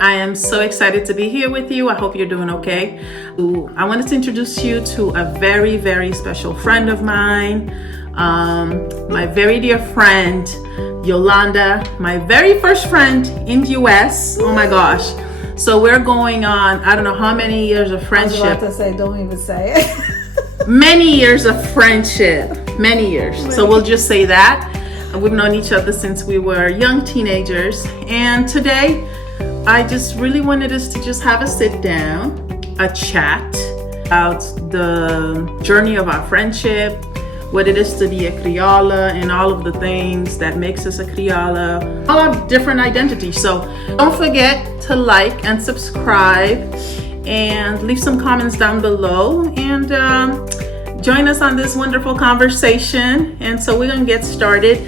I am so excited to be here with you. I hope you're doing okay. I wanted to introduce you to a very, very special friend of mine. My very dear friend, Iolanda, my very first friend in the US. Oh my gosh. So we're going on, I don't know how many years of friendship. I was about to say, don't even say it. Many years of friendship, many years. So we'll just say that. We've known each other since we were young teenagers. And today, I just really wanted us to just have a sit down, a chat about the journey of our friendship, what it is to be a Criolla, and all of the things that makes us a Criolla, all our different identities. So don't forget to like and subscribe and leave some comments down below, and join us on this wonderful conversation. And so we're gonna get started.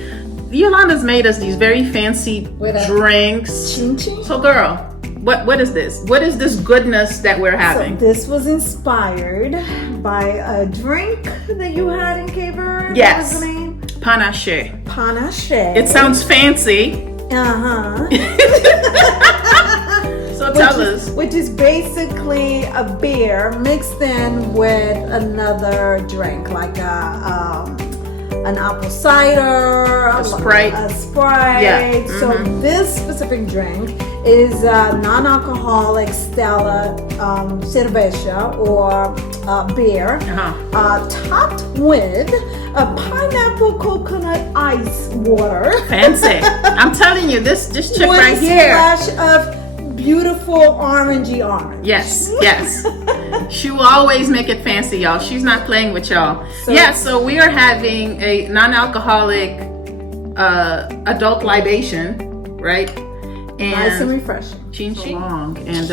Iolanda's made us these very fancy drinks. Chin-chin? So girl, what is this? What is this goodness that we're having? So this was inspired by a drink that you had in Cabo. Yes. What was the name? Panache. Panache. It sounds fancy. So tell us. Which is basically a beer mixed in with another drink, like an apple cider, a Sprite. Yeah. So this specific drink is non-alcoholic Stella cerveja or beer, topped with a pineapple coconut ice water. Fancy. I'm telling you, this chick right here. With a splash of beautiful orangey orange. Yes. She will always make it fancy, y'all. She's not playing with y'all. So we are having a non-alcoholic adult libation, right? And nice and refreshing. Chin so long. And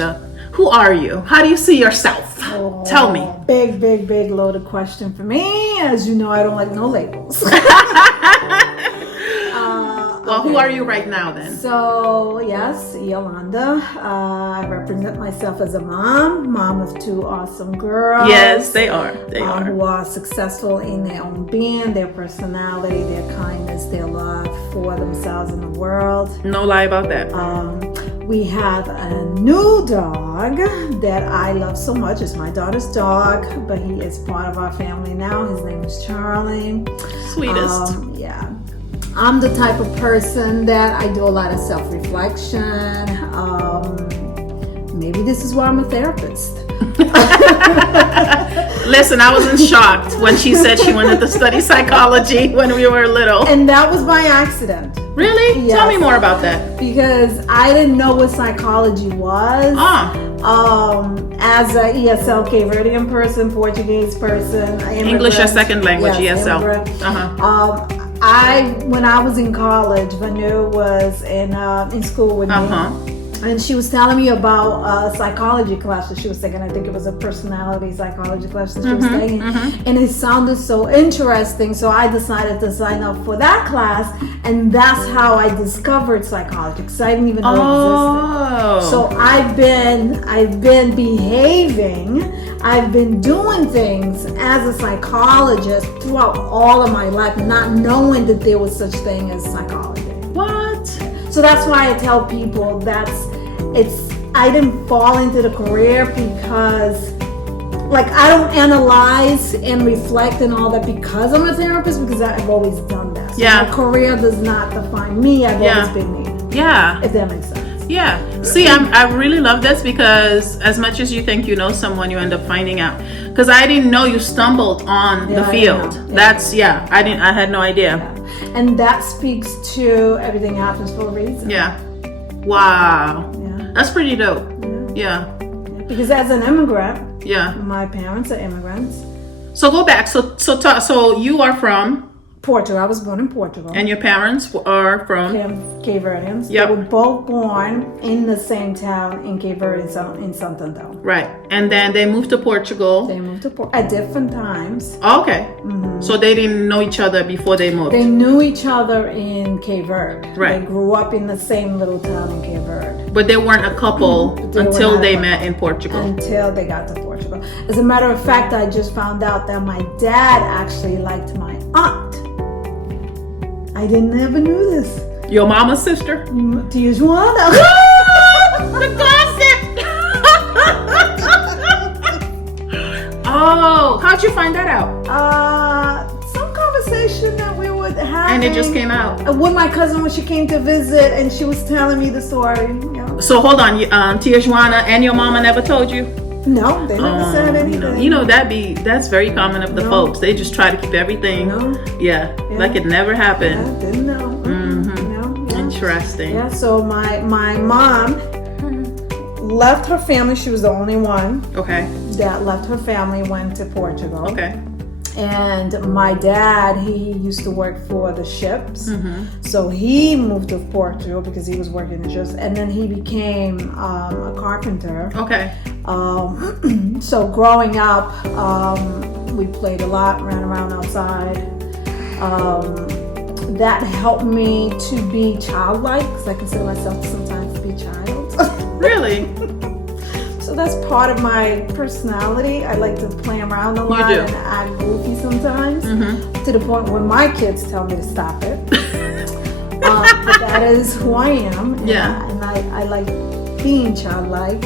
who are you? How do you see yourself? Tell me. Big loaded question for me. As you know, I don't like no labels. Well, who are you right now then? So, yes, Iolanda. I represent myself as a mom of two awesome girls. Yes, they are. Who are successful in their own being, their personality, their kindness, their love for themselves and the world. No lie about that. We have a new dog that I love so much. It's my daughter's dog, but he is part of our family now. His name is Charlie. Sweetest. Yeah. I'm the type of person that I do a lot of self-reflection. Maybe this is why I'm a therapist. Listen, I wasn't shocked when she said she wanted to study psychology when we were little. And that was by accident. Really? Yes. Tell me more about that. Because I didn't know what psychology was. As a ESL Cape Verdean person, Portuguese person, English as second language, ESL. When I was in college, Vanu was in school with me. And she was telling me about a psychology class that she was taking. I think it was a personality psychology class that she was taking. And it sounded so interesting. So I decided to sign up for that class. And that's how I discovered psychology, because I didn't even know it existed. So I've been behaving. I've been doing things as a psychologist throughout all of my life, not knowing that there was such thing as psychology. What? So that's why I tell people I didn't fall into the career because I don't analyze and reflect and all that because I'm a therapist, because I've always done that. So my career does not define me. I've always been me. Yeah. If that makes sense. Yeah. See, I really love this, because as much as you think you know someone, you end up finding out. Because I didn't know you stumbled on the field. I had no idea. Yeah. And that speaks to everything happens for a reason. Yeah. Wow. Yeah. That's pretty dope. Yeah. Because as an immigrant, yeah, my parents are immigrants. So go back. So you are from Portugal. I was born in Portugal. And your parents are from? Cape Verdeans. Yep. They were both born in the same town in Cape Verde, in Santander. Right. And then they moved to Portugal. They moved to Portugal at different times. Okay. So they didn't know each other before they moved. They knew each other in Cape Verde. Right. They grew up in the same little town in Cape Verde. But they weren't a couple until they met in Portugal. Until they got to Portugal. As a matter of fact, I just found out that my dad actually liked my aunt. I didn't ever knew this. Your mama's sister? To use one. The gossip. Oh, how'd you find that out? Some conversation that we would have. And it just came out. With my cousin when she came to visit, and she was telling me the story. You know. So hold on, Tia Juana and your mama never told you? No, they never said anything. You know that's very common of the folks. They just try to keep everything. Yeah, like it never happened. I didn't know. Interesting. Yeah. So my mom left her family. She was the only one. Okay. That left her family, went to Portugal. Okay. And my dad, he used to work for the ships. So he moved to Portugal because he was working in ships. And then he became a carpenter. Okay. So growing up, we played a lot, ran around outside. That helped me to be childlike, because I consider myself sometimes to be a child. Really? So that's part of my personality. I like to play around a lot and act goofy sometimes, to the point where my kids tell me to stop it. But that is who I am. And I like being childlike.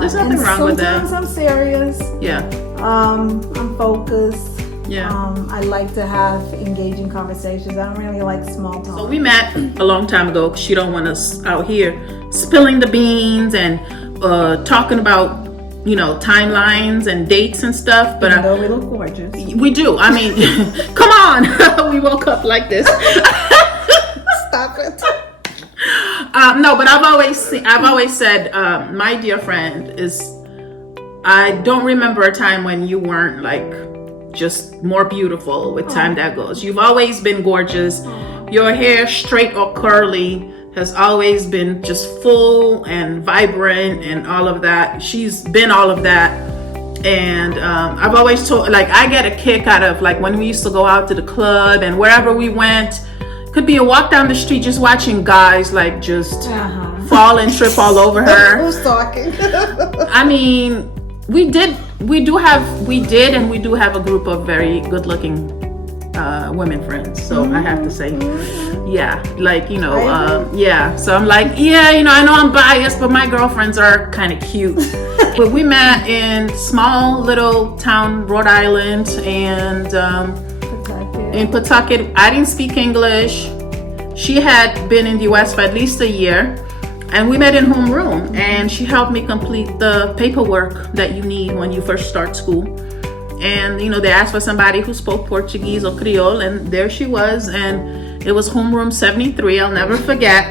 There's nothing wrong with that. Sometimes I'm serious. Yeah. I'm focused. Yeah. I like to have engaging conversations. I don't really like small talk. So we met a long time ago, because you don't want us out here spilling the beans and talking about, timelines and dates and stuff. But even though we look gorgeous. We do. I mean, come on. We woke up like this. Stop it. No, but I've always said, my dear friend, I don't remember a time when you weren't like just more beautiful with time that goes. You've always been gorgeous. Your hair, straight or curly, has always been just full and vibrant and all of that. She's been all of that. And I've always told, like, I get a kick out of, like, when we used to go out to the club and wherever we went, could be a walk down the street just watching guys, like, just fall and trip all over her. Who's talking? I mean, we did and we do have a group of very good-looking women friends. So I have to say, yeah, like, so I'm like, I know I'm biased, but my girlfriends are kind of cute. But we met in small little town, Rhode Island, and in Pawtucket. I didn't speak English. She had been in the US for at least a year. And we met in homeroom, and she helped me complete the paperwork that you need when you first start school. And, they asked for somebody who spoke Portuguese or Creole, and there she was. And it was homeroom 73, I'll never forget.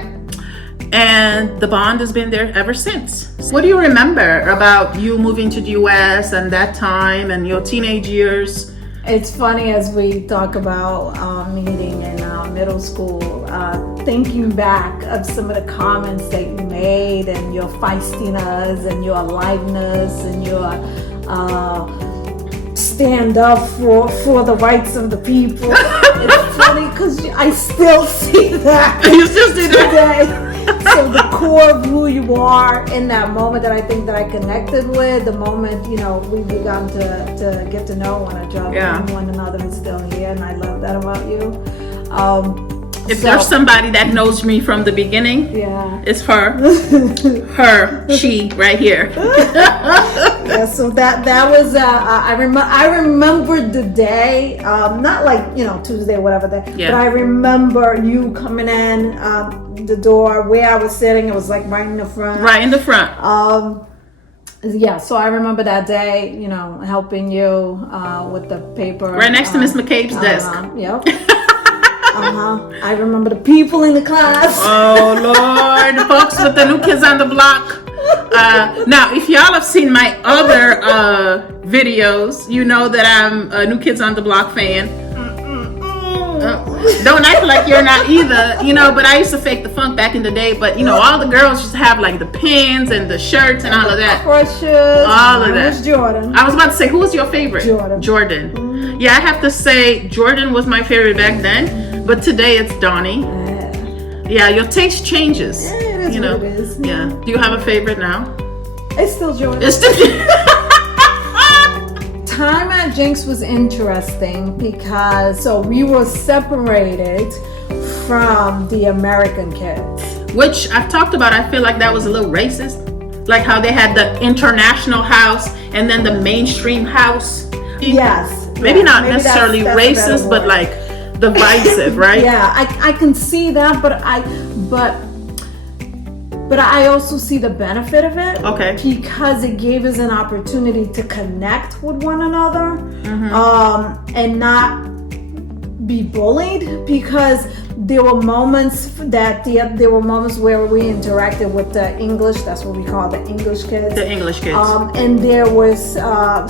And the bond has been there ever since. What do you remember about you moving to the US and that time and your teenage years? It's funny as we talk about meeting in middle school, thinking back of some of the comments that you made and your feistiness and your aliveness and your stand up for the rights of the people. It's funny because I still see that. You still see that? Today. So the core of who you are in that moment that I think that I connected with, the moment, we began to get to know one another is still here, and I love that about you. If there's somebody that knows me from the beginning, it's her. She, right here. Yeah, so that was I remember the day, not like Tuesday or whatever day, but I remember you coming in the door where I was sitting. It was like right in the front. Right in the front. So I remember that day, helping you with the paper. Right next to Miss McCabe's desk. Yep. I remember the people in the class. Oh Lord, the folks with the new kids on the block. Now, if y'all have seen my other videos, you know that I'm a New Kids on the Block fan. Don't act like you're not either, but I used to fake the funk back in the day. But all the girls used to have like the pins and the shirts and all of that. Crushes. All of that. Jordan. I was about to say, who was your favorite? Jordan. Mm-hmm. Yeah, I have to say Jordan was my favorite back then, but today it's Donnie. Yeah, your taste changes. Yeah, it is what it is. Yeah. Do you have a favorite now? It's still Jordan. It's still. Time at Jinx was interesting because we were separated from the American kids. which I've talked about. I feel like that was a little racist, like how they had the international house and then the mainstream house. Yes. Maybe not necessarily that's racist, but like divisive, right? Yeah, I can see that, but I also see the benefit of it. Okay. Because it gave us an opportunity to connect with one another, and not be bullied, because there were moments where we interacted with the English. That's what we call the English kids. The English kids. And there was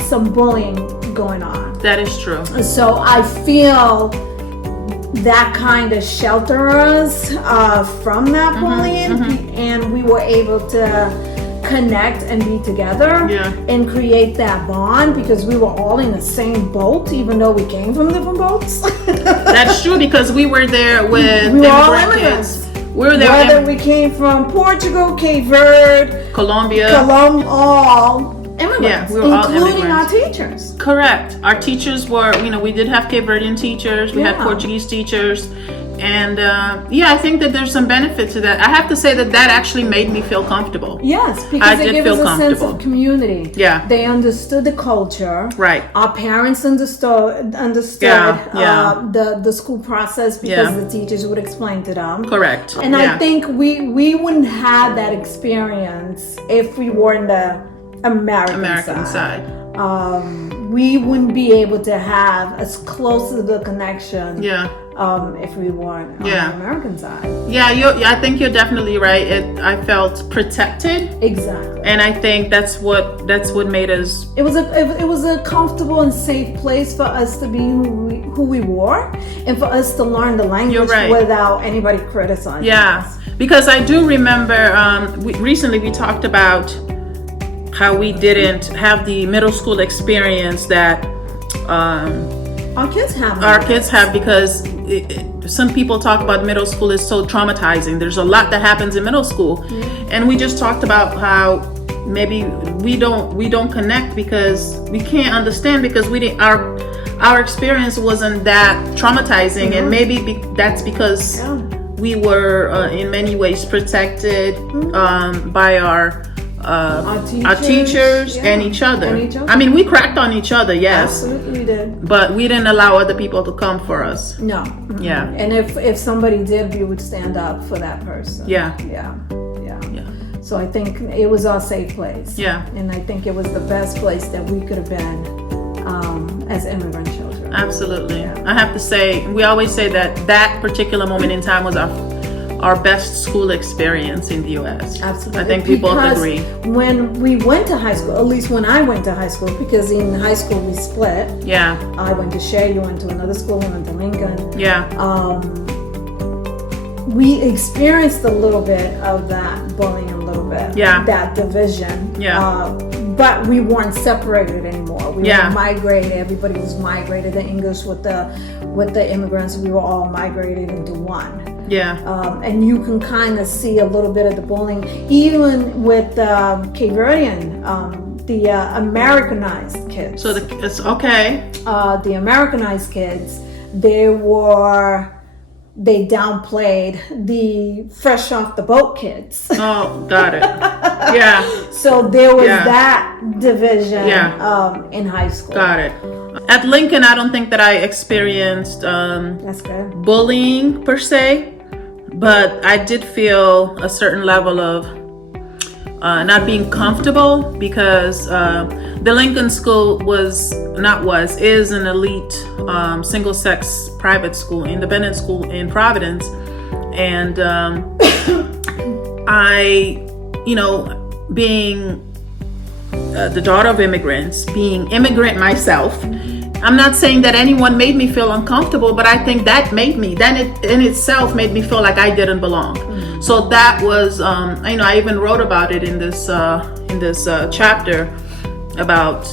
some bullying going on. That is true. So I feel that kind of shelter us from that bullying, and we were able to connect and be together and create that bond, because we were all in the same boat, even though we came from different boats. That's true, because we were there with we were all immigrants. We were there whether we came from Portugal, Cape Verde, Colombia, all immigrants, yeah, we were all including immigrants. our teachers. Correct. Our teachers were, we did have Cape Verdean teachers, we had Portuguese teachers, and I think that there's some benefit to that. I have to say that actually made me feel comfortable. Yes, because it gave us a sense of community. Yeah. They understood the culture. Right. Our parents understood the school process, because the teachers would explain to them. Correct. And I think we wouldn't have that experience if we were in the American side. We wouldn't be able to have as close of the connection if we weren't on the American side. I think you're definitely right. I felt protected. Exactly. And I think that's what made us. It was a comfortable and safe place for us to be who we were, and for us to learn the language without anybody criticizing us. Because I do remember recently we talked about how we didn't have the middle school experience that our kids have. Because some people talk about middle school is so traumatizing. There's a lot that happens in middle school, and we just talked about how maybe we don't connect because we can't understand, because we didn't our experience wasn't that traumatizing, and maybe that's because we were in many ways protected by our teachers and each other. I mean, we cracked on each other, yes. Absolutely we did. But we didn't allow other people to come for us. No. Yeah. And if somebody did, we would stand up for that person. Yeah. So I think it was our safe place. Yeah. And I think it was the best place that we could have been as immigrant children. Absolutely. I have to say, we always say that particular moment in time was our best school experience in the U.S. Absolutely. I think we both agree. When we went to high school, at least when I went to high school, because in high school we split. Yeah. I went to Shea, you went to another school, we went to Lincoln. Yeah. We experienced a little bit of that bullying, a little bit. Yeah. That division. Yeah. But we weren't separated anymore. We were migrated. Everybody was migrated. The English with the immigrants, we were all migrated into one. Yeah. And you can kind of see a little bit of the bullying, even with Cape Verdean, the Americanized kids. So it's okay. The Americanized kids, they downplayed the fresh off the boat kids. Oh, got it. Yeah. So there was that division in high school. Got it. At Lincoln, I don't think that I experienced That's good. bullying per se, but I did feel a certain level of not being comfortable, because the Lincoln School is an elite single-sex private school, independent school in Providence, and I, being the daughter of immigrants, being immigrant myself, I'm not saying that anyone made me feel uncomfortable, but I think that in itself made me feel like I didn't belong. Mm-hmm. So that was, I even wrote about it in this chapter about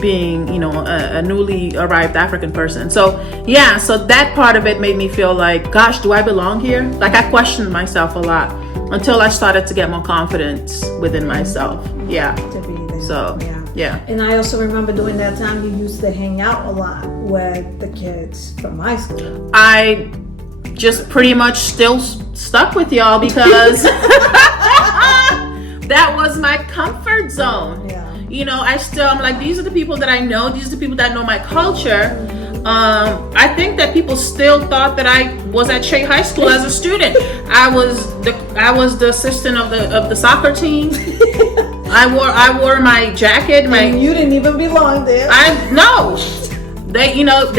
being, a newly arrived African person. So that part of it made me feel like, gosh, do I belong here? Like, I questioned myself a lot until I started to get more confidence within myself. Yeah. To be there. So, yeah. And I also remember during that time you used to hang out a lot with the kids from high school. I just pretty much still stuck with y'all because that was my comfort zone. Yeah. You know, I'm like, these are the people that I know. These are the people that know my culture. I think that people still thought that I was at Shea High School as a student. I was the assistant of the soccer team. I wore my jacket. And you didn't even belong there. They lived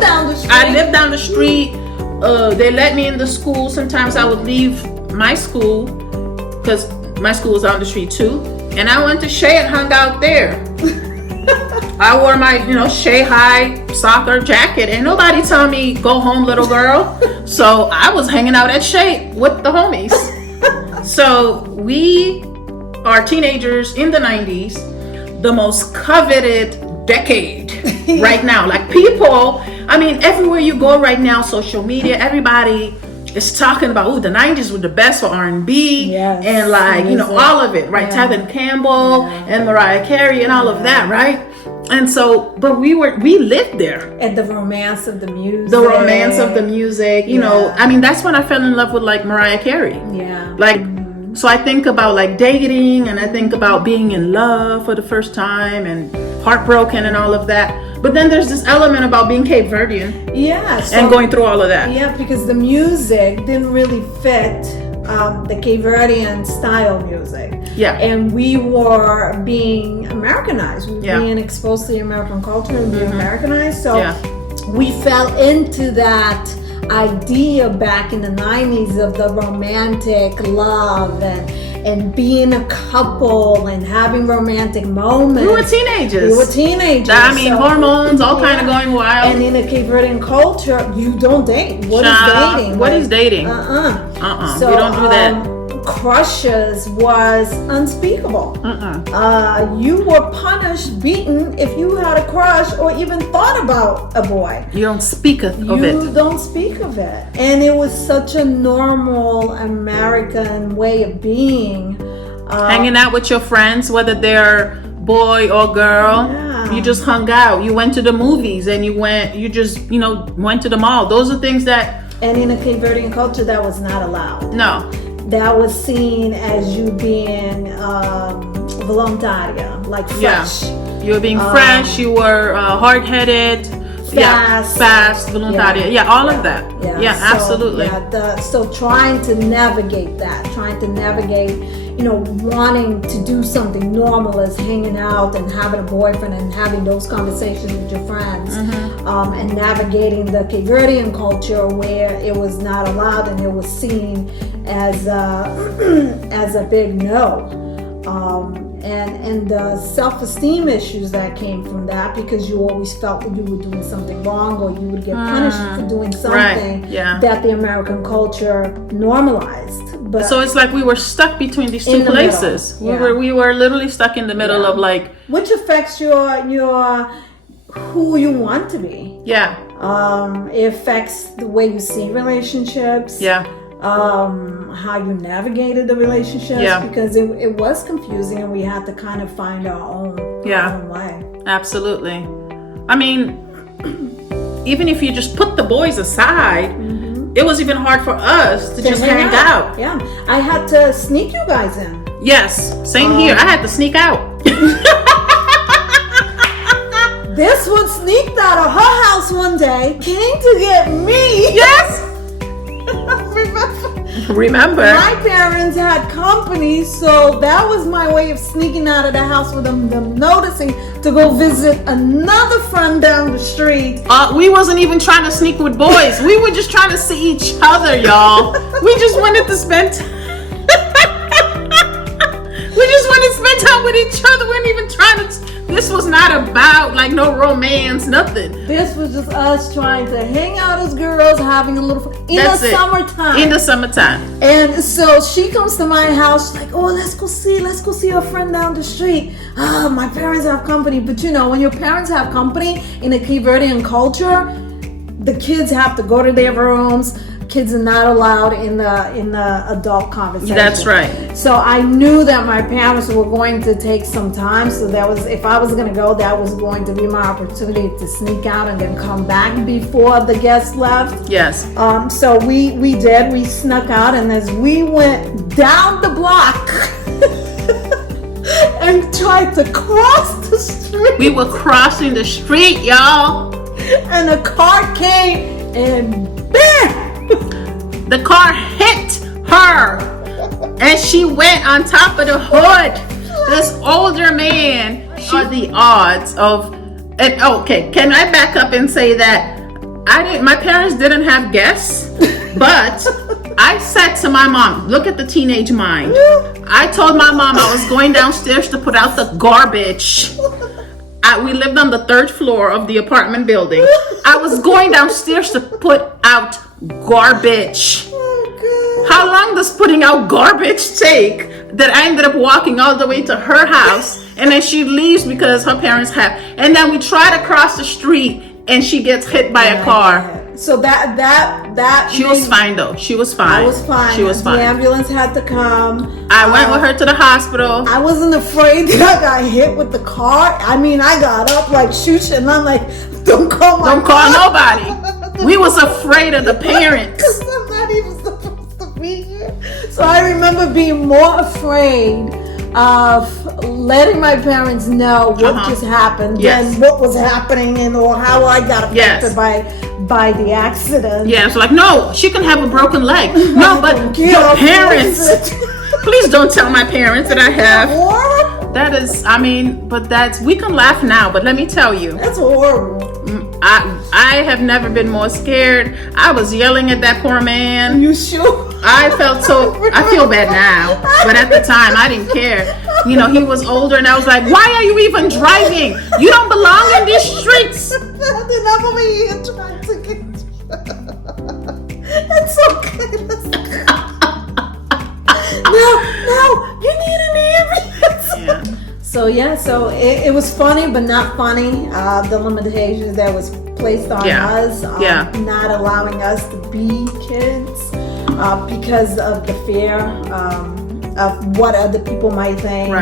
down the street. I lived down the street. They let me in the school. Sometimes I would leave my school because my school was on the street too, and I went to Shea and hung out there. I wore my, Shea High soccer jacket, and nobody told me go home, little girl. So I was hanging out at Shea with the homies. So we are teenagers in the 90s, the most coveted decade right now. Like people, everywhere you go right now, social media, everybody is talking about, the 90s were the best for R&B, yes, and all of it, right? Yeah. Tevin Campbell and Mariah Carey and all of that, right? And so, but we lived there. And the romance of the music. That's when I fell in love with like Mariah Carey. Yeah. So I think about like dating, and I think about being in love for the first time and heartbroken and all of that. But then there's this element about being Cape Verdean. Yeah. And going through all of that. Yeah, because the music didn't really fit the Cape Verdean style music. Yeah. And we were being Americanized. We were being exposed to the American culture and being Americanized. So we fell into that idea back in the 90s of the romantic love and being a couple and having romantic moments. We were teenagers. Hormones, all kind of going wild. And in the Cape Verdean culture, you don't date. What is dating? What is dating? So, we don't do that. Crushes was unspeakable. You were punished, beaten if you had a crush or even thought about a boy. You don't speak of it. You don't speak of it. And it was such a normal American way of being. Hanging out with your friends, whether they're boy or girl. Yeah. You just hung out. You went to the movies and you went to the mall. Those are things that... And in a Cape Verdean culture, that was not allowed. No. That was seen as you being voluntaria, like fresh. Yeah. You were being fresh, you were hard-headed, fast, voluntaria. Yeah, all of that. Yeah, absolutely. So trying to navigate wanting to do something normal as hanging out and having a boyfriend and having those conversations with your friends, and navigating the Cape Verdean culture where it was not allowed and it was seen as a big no, and the self-esteem issues that came from that, because you always felt that you were doing something wrong or you would get punished for doing something that the American culture normalized. But so it's like we were stuck between these two places. We were literally stuck in the middle of like, which affects your who you want to be. Yeah. It affects the way you see relationships. Yeah. How you navigated the relationships, because it was confusing and we had to kind of find our own way. Absolutely. Even if you just put the boys aside, it was even hard for us to just hang out. Yeah, I had to sneak you guys in. Yes, same here. I had to sneak out. This one sneaked out of her house one day, came to get me. Yes. Remember. My parents had company, so that was my way of sneaking out of the house with them noticing to go visit another friend down the street. We wasn't even trying to sneak with boys. We were just trying to see each other, y'all. We just wanted to spend time with each other. We weren't even trying to... This was not about like no romance, nothing. This was just us trying to hang out as girls, having a little fun in the summertime. And so she comes to my house, she's like, oh, let's go see our friend down the street. My parents have company. But when your parents have company in a Cape Verdean culture, the kids have to go to their rooms, kids are not allowed in the adult conversation. That's right. So I knew that my parents were going to take some time. So that was, if I was going to go, that was going to be my opportunity to sneak out and then come back before the guests left. Yes. So we did. We snuck out, and as we went down the block and tried to cross the street, we were crossing the street, y'all, and a car came and bam! The car hit her, and she went on top of the hood. This older man. Are the odds of? And okay, can I back up and say that my parents didn't have guests, but I said to my mom, look at the teenage mind. I told my mom I was going downstairs to put out the garbage. We lived on the 3rd floor of the apartment building. I was going downstairs to put out garbage. How long does putting out garbage take that I ended up walking all the way to her house, and then she leaves because her parents have, and then we try to cross the street and she gets hit by a car. So that she was fine though. She was fine. I was fine. She was fine. The ambulance had to come. I went with her to the hospital. I wasn't afraid that I got hit with the car. I mean, I got up like shoot, and I'm like, don't call nobody. We was afraid of the parents. Because I'm not even supposed to be here. So I remember being more afraid of letting my parents know what just happened than what was happening and or how I got affected by the accident. Yeah, so like, no, she can have a broken leg. No, but your parents. Please don't tell my parents that I have. Horrible. That is, I mean, but we can laugh now, but let me tell you. That's horrible. I have never been more scared. I was yelling at that poor man. You sure? I feel bad now, but at the time I didn't care. You know, he was older, and I was like, why are you even driving? You don't belong in these streets. Then I'm over here trying to get. It's okay. No, you need an ambulance. Yeah. So it was funny, but not funny. The limitations that was placed on us, not allowing us to be kids because of the fear of what other people might think,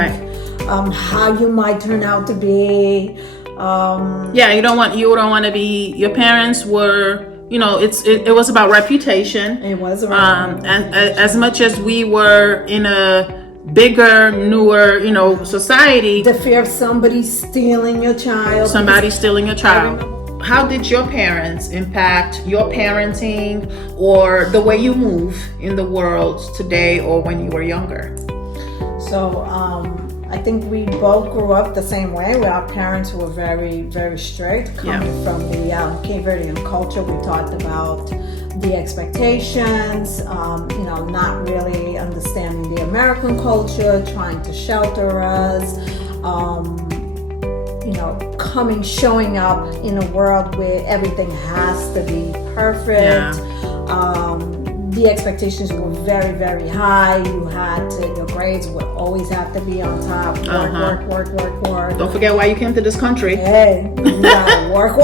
how you might turn out to be. You don't want to be. Your parents were. You know, it was about reputation. It was about and as much as we were in a bigger, newer, society. The fear of somebody stealing your child. How did your parents impact your parenting or the way you move in the world today or when you were younger? So, I think we both grew up the same way, where our parents were very, very strict. Coming from the Cape Verdean culture, we talked about the expectations, not really understanding the American culture, trying to shelter us, showing up in a world where everything has to be perfect. The expectations were very, very high. Your grades would always have to be on top. Work. Don't forget why you came to this country. Hey, you gotta work.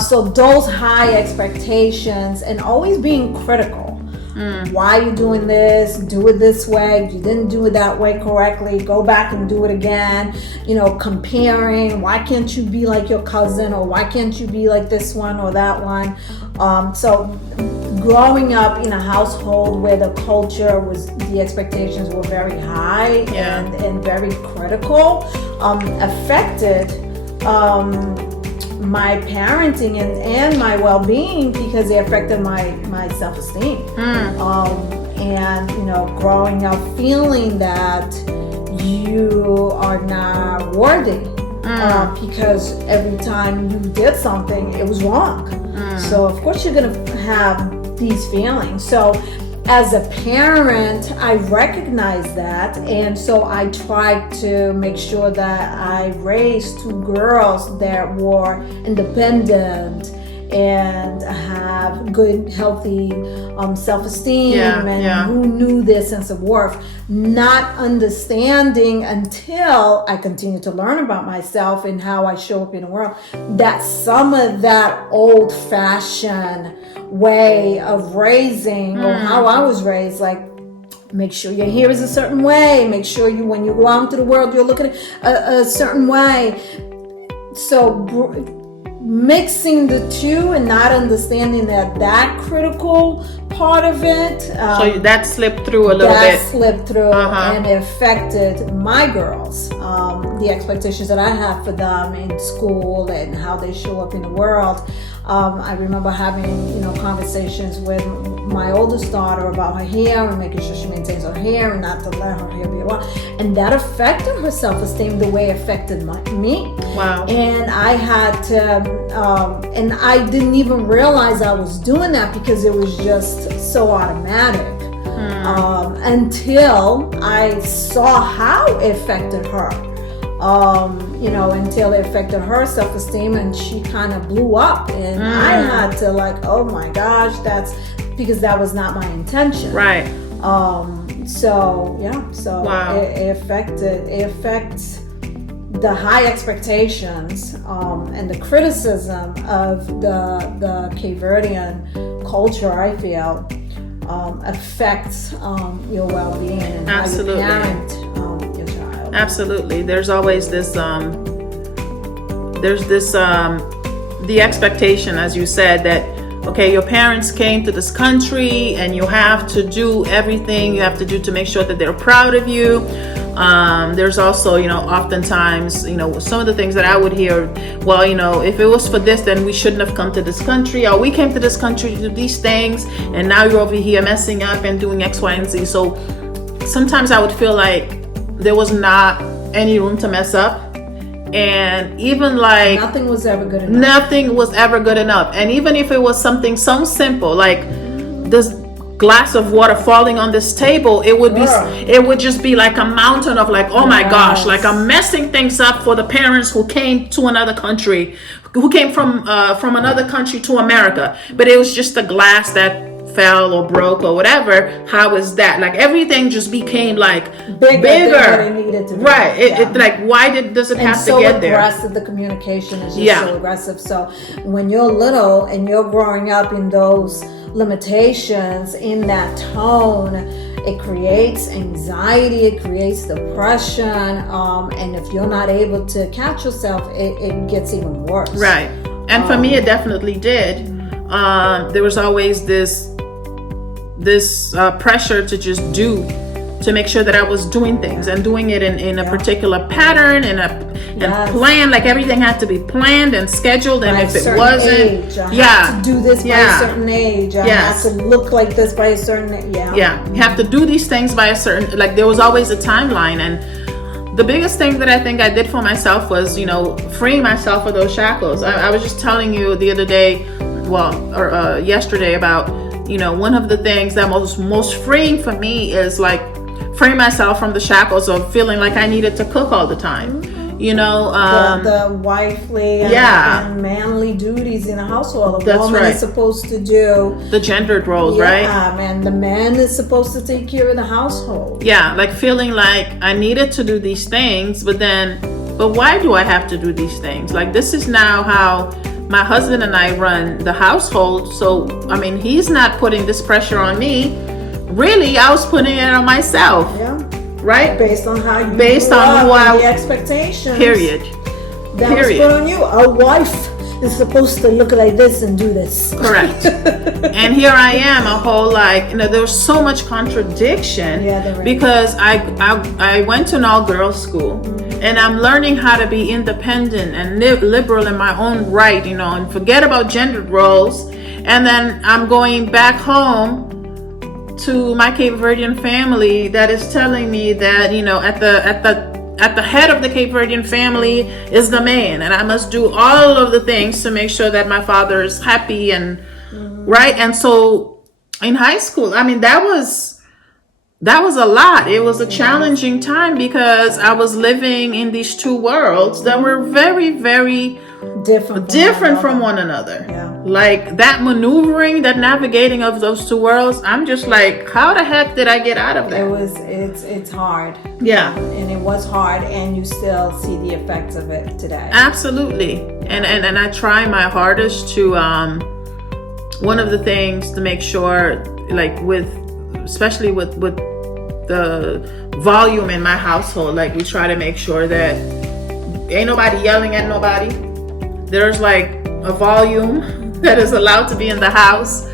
So those high expectations and always being critical. Why are you doing this? Do it this way. You didn't do it that way correctly. Go back and do it again. Comparing. Why can't you be like your cousin, or why can't you be like this one or that one? So growing up in a household where the culture the expectations were very high and very critical, affected my parenting and my well-being, because they affected my self-esteem. And growing up feeling that you are not worthy because every time you did something, it was wrong. So of course you're gonna have these feelings. So as a parent, I recognize that, and so I tried to make sure that I raised two girls that were independent and have good, healthy self-esteem, and who knew their sense of worth, not understanding until I continued to learn about myself and how I show up in the world, that some of that old-fashioned way of raising, or how I was raised, like, make sure your hair is a certain way, make sure you, when you go out into the world, you're looking a certain way. So mixing the two and not understanding that critical part of it. So that slipped through a little bit. That slipped through, and it affected my girls. The expectations that I have for them in school and how they show up in the world. I remember having, conversations with my oldest daughter about her hair and making sure she maintains her hair and not to let her hair be wild. And that affected her self-esteem the way it affected me. Wow. And I had to, and I didn't even realize I was doing that because it was just so automatic. Until I saw how it affected her. Until it affected her self-esteem, and she kind of blew up, and I had to, like, oh my gosh, that's because that was not my intention. Right. So wow. It affects the high expectations and the criticism of the Cape Verdean culture, I feel, affects your well-being and Absolutely. how you parent your child. Absolutely. There's always this the expectation, as you said, that okay, your parents came to this country and you have to do everything you have to do to make sure that they're proud of you. There's also, oftentimes, some of the things that I would hear, well, if it was for this, then we shouldn't have come to this country, or we came to this country to do these things, and now you're over here messing up and doing X, Y, and Z. So sometimes I would feel like there was not any room to mess up. And even like nothing was ever good enough. And even if it was something so simple, like this glass of water falling on this table, it would just be like a mountain of like, oh my gosh, like I'm messing things up for the parents who came to another country, who came from another country to America. But it was just a glass that fell or broke or whatever. How is that? Like everything just became like bigger. Than it needed to be. Right. It like, why does it have to get there? Aggressive, the communication is just so aggressive. So when you're little and you're growing up in those limitations, in that tone, it creates anxiety, it creates depression, and if you're not able to catch yourself, it gets even worse. Right. And for me, it definitely did. There was always this pressure to just to make sure that I was doing things and doing it in a particular pattern and plan. Like everything had to be planned and scheduled, and if it wasn't, age. I have to do this by a certain age. I have to look like this by a certain age. You have to do these things by a certain, like there was always a timeline. And the biggest thing that I think I did for myself was, freeing myself of those shackles. I was just telling you the other day, yesterday, about one of the things that was most freeing for me is like freeing myself from the shackles of feeling like I needed to cook all the time. The wifely and manly duties in a household. A woman is supposed to do the gendered roles, right? Yeah, man. The man is supposed to take care of the household. Yeah, like feeling like I needed to do these things, but why do I have to do these things? Like this is now how my husband and I run the household. So, I mean, he's not putting this pressure on me. Really, I was putting it on myself. Yeah. Right? Based on how you Based on the expectations. Period. That was put on you. A wife is supposed to look like this and do this. Correct. And here I am, a whole there was so much contradiction because I went to an all-girls school. And I'm learning how to be independent and liberal in my own right, and forget about gendered roles. And then I'm going back home to my Cape Verdean family that is telling me that, at the head of the Cape Verdean family is the man, and I must do all of the things to make sure that my father is happy and right. And so in high school, I mean, that was a lot. It was a challenging time because I was living in these two worlds that were very, very different from one another. Yeah. Like that maneuvering, that navigating of those two worlds, I'm just like, how the heck did I get out of that? It's hard. Yeah. And it was hard, and you still see the effects of it today. Absolutely. And I try my hardest to one of the things to make sure, like especially with the volume in my household, like we try to make sure that ain't nobody yelling at nobody. There's like a volume that is allowed to be in the house.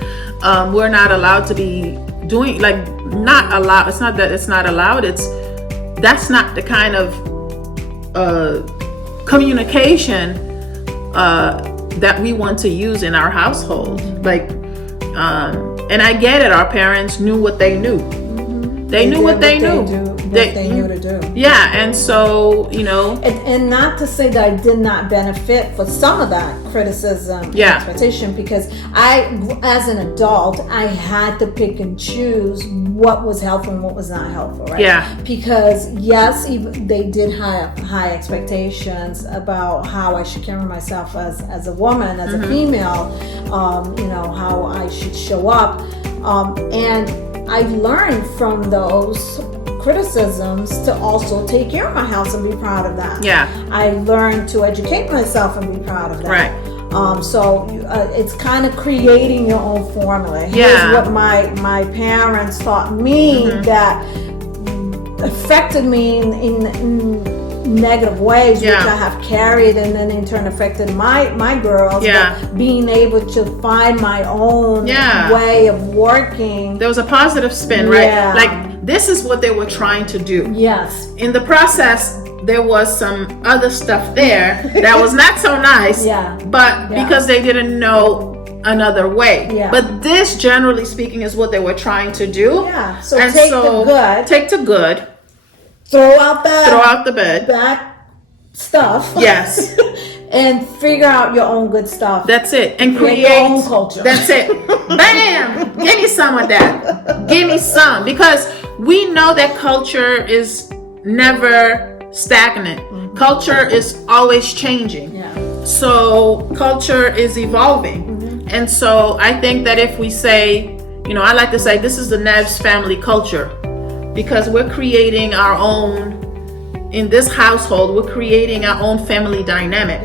We're not allowed to be doing, like, not allowed. It's not that it's not allowed. That's not the kind of communication that we want to use in our household. Like, and I get it. Our parents knew what they knew. They knew what they knew. They knew to do. Yeah, and so, and not to say that I did not benefit for some of that criticism and expectation, because as an adult, I had to pick and choose what was helpful and what was not helpful, right? Yeah. Because yes, even they did have high expectations about how I should carry myself as a woman, as a female, how I should show up, and I learned from those criticisms to also take care of my house and be proud of that. Yeah. I learned to educate myself and be proud of that. Right. So it's kind of creating your own formula. Here's what my parents taught me that affected me in negative ways, which I have carried, and then in turn affected my girls. Yeah. But being able to find my own way of working. There was a positive spin, right? Yeah. Like, this is what they were trying to do. Yes. In the process, there was some other stuff there that was not so nice. But because they didn't know another way. But this, generally speaking, is what they were trying to do. So take the good. Take the good. Throw out the bad stuff. Yes. And figure out your own good stuff. That's it. And create your own culture. That's it. Bam! Give me some of that. Give me some. Because we know that culture is never stagnant. Culture is always changing. So culture is evolving. And so I think that if we say, I like to say, this is the Neves family culture. Because we're creating our own, in this household, we're creating our own family dynamic.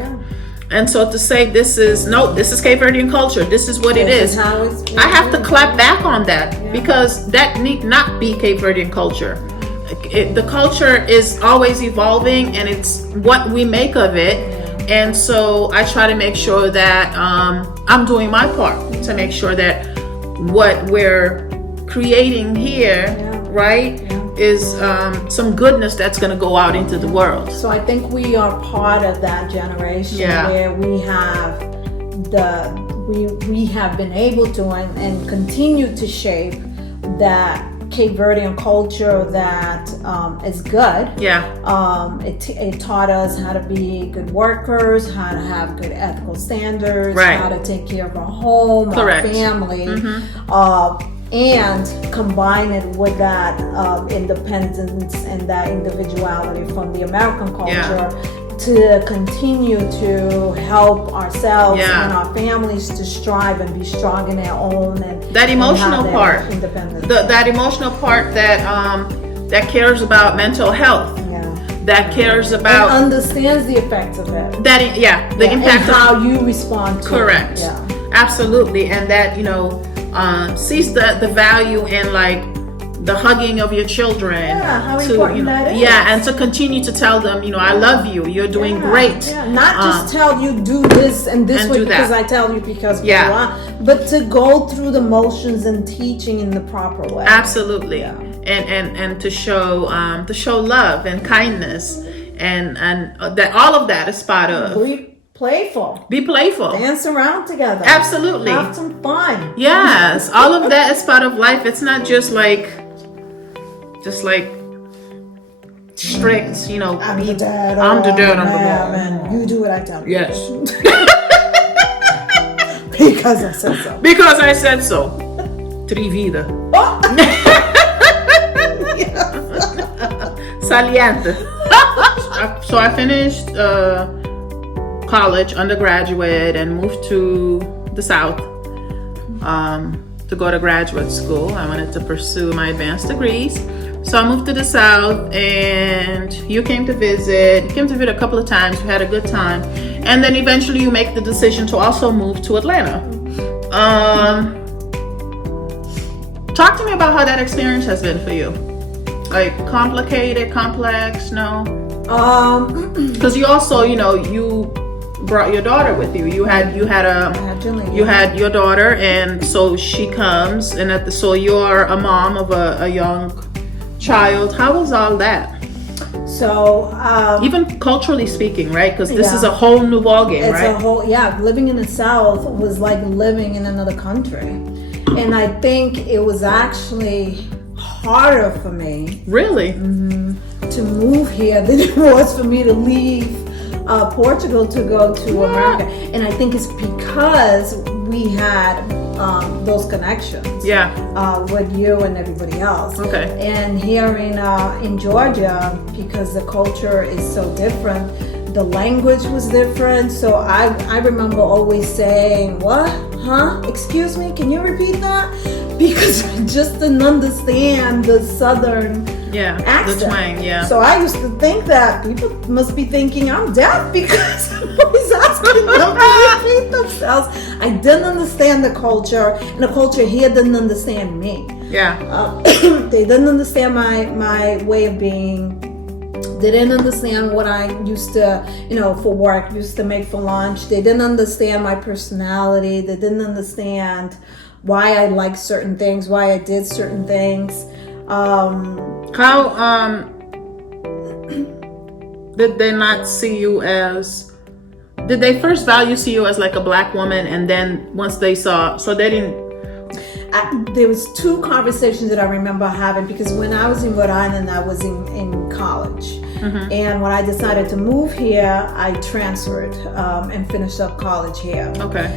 And so to say this is Cape Verdean culture, this is what it is. I have to clap back on that, because that need not be Cape Verdean culture. The culture is always evolving, and it's what we make of it. And so I try to make sure that I'm doing my part to make sure that what we're creating here, right, is some goodness that's going to go out into the world. So I think we are part of that generation where we have been able to and continue to shape that Cape Verdean culture that is good. It taught us how to be good workers, how to have good ethical standards, how to take care of our home, our family. And combine it with that independence and that individuality from the American culture to continue to help ourselves and our families to strive and be strong in their own, and that emotional part, independence. That emotional part that cares about mental health, that cares about and understands the effects of it. The impact and how you respond to it. Absolutely, and that sees the value in, like, the hugging of your children. How important that is. And to continue to tell them, I love you. You're doing great. Not just tell you do this and this way because I tell you because but to go through the motions and teaching in the proper way. Absolutely. And to show love and kindness, and that all of that is part of. Be playful. Dance around together. Absolutely. Have some fun. Yes, all of that is part of life. It's not just like strict, I'm the dad. I'm the mom, and you do what I tell you. Yes. Because I said so. Because I said so. Trivida. Oh. Saliente. So I finished college, undergraduate, and moved to the South to go to graduate school. I wanted to pursue my advanced degrees. So I moved to the South, and you came to visit. You came to visit a couple of times. We had a good time. And then eventually you make the decision to also move to Atlanta. Talk to me about how that experience has been for you. Like complicated, complex, no? Because you also, you brought your daughter with you. You had your daughter, and so she comes, and so you're a mom of a young child. How was all that? So even culturally speaking, right? Because this is a whole new ballgame, right? It's a whole living in the South was like living in another country, and I think it was actually harder for me, really, to move here than it was for me to leave Portugal to go to America. And I think it's because we had those connections with you and everybody else. Okay. And here in Georgia, because the culture is so different, the language was different. So I remember always saying, what? Huh? Excuse me? Can you repeat that? Because I just didn't understand the Southern accent. The twang, So I used to think that people must be thinking I'm deaf because I'm always asking them to repeat themselves. I didn't understand the culture, and the culture here didn't understand me. They didn't understand my way of being. They didn't understand what I used to, for work, used to make for lunch. They didn't understand my personality. They didn't understand why I liked certain things, why I did certain things. How did they not see you as? Did they first see you as like a black woman, and then once they saw, so they didn't? There was two conversations that I remember having, because when I was in Rhode Island, I was in college. And when I decided to move here, I transferred and finished up college here. Okay.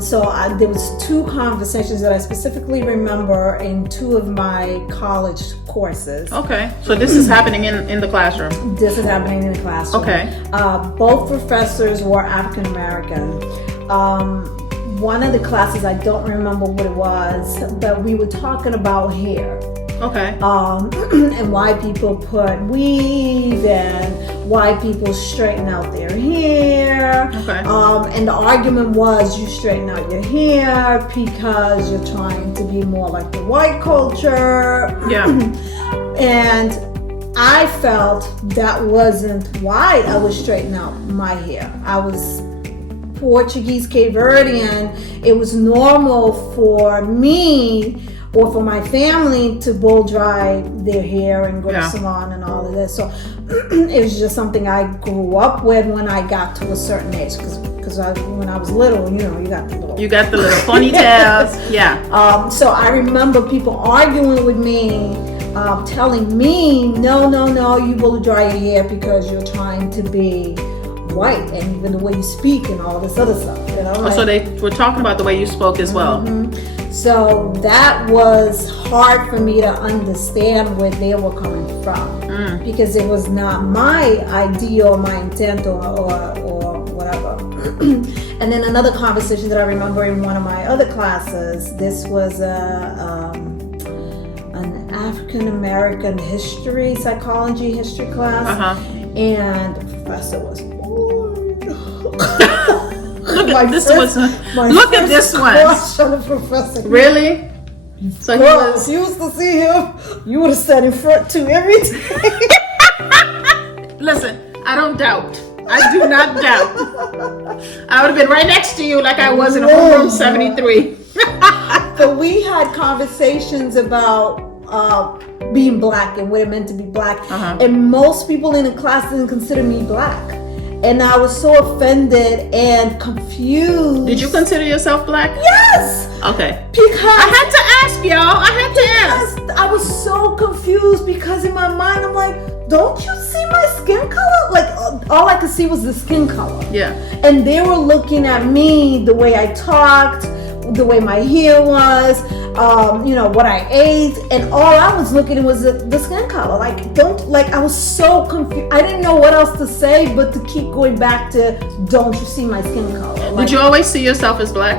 So there was two conversations that I specifically remember in two of my college courses. Okay. So this is happening in the classroom? This is happening in the classroom. Okay. Both professors were African American. One of the classes, I don't remember what it was, but we were talking about hair. Okay. And why people put weave and why people straighten out their hair. Okay. And the argument was you straighten out your hair because you're trying to be more like the white culture. Yeah. And I felt that wasn't why I was straightening out my hair. I was Portuguese, Cape Verdean. It was normal for me or for my family to blow dry their hair and go to salon and all of this. So it was just something I grew up with when I got to a certain age. Because when I was little, you got the little... You got the little ponytails. So I remember people arguing with me, telling me, no, you blow dry your hair because you're trying to be white, and even the way you speak and all this other stuff, So they were talking about the way you spoke as well. So that was hard for me to understand where they were coming from, because it was not my idea or my intent or whatever. And then another conversation that I remember in one of my other classes, this was an African American psychology history class, and the professor was look at this one. Really? So if you used to see him, you would have sat in front too every day. Listen, I don't doubt. I do not doubt. I would have been right next to you like I was in homeroom 73. So we had conversations about being black and what it meant to be black. And most people in the class didn't consider me black. And I was so offended and confused. Did you consider yourself black? Yes! Okay. Because I had to ask, y'all. I was so confused because in my mind I'm like, don't you see my skin color? Like all I could see was the skin color. Yeah. And they were looking at me, the way I talked, the way my hair was, what I ate, and all I was looking at was the skin color. I was so confused. I didn't know what else to say but to keep going back to, don't you see my skin color? Did you always see yourself as black?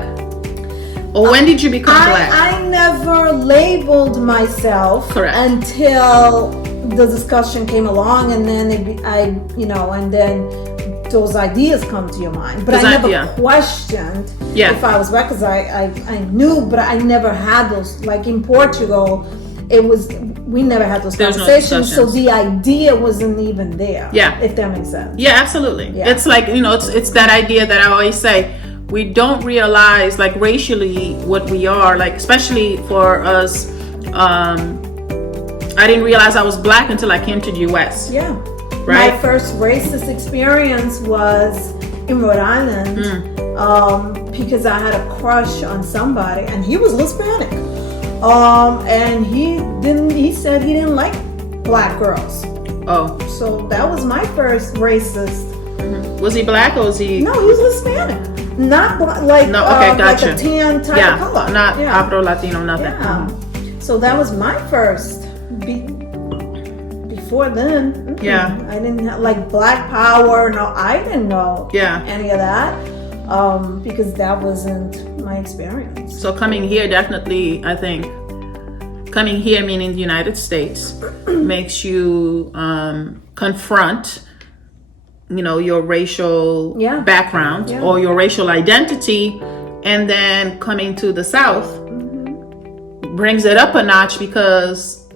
Or when did you become black? I never labeled myself. Correct. Until the discussion came along, and then and then those ideas come to your mind. But I never questioned if I was black, because I knew, but I never had those. Like in Portugal, we never had those conversations, so the idea wasn't even there. Yeah, if that makes sense. Yeah, absolutely. Yeah. It's like, it's that idea that I always say. We don't realize, like, racially what we are, like, especially for us. I didn't realize I was black until I came to the U.S. Yeah. Right? My first racist experience was in Rhode Island because I had a crush on somebody, and he was Hispanic. And he said he didn't like black girls. Oh. So that was my first racist. Mm-hmm. Was he black or was he? No, he was Hispanic. Not black, like, no, okay, gotcha. Like a tan type of color. Not Afro Latino, nothing. Yeah. So that was my first. Before then, I didn't have, like, black power. No, I didn't know any of that because that wasn't my experience. So coming here, definitely, I think, coming here, meaning the United States, makes you confront, your racial background or your racial identity, and then coming to the South brings it up a notch, because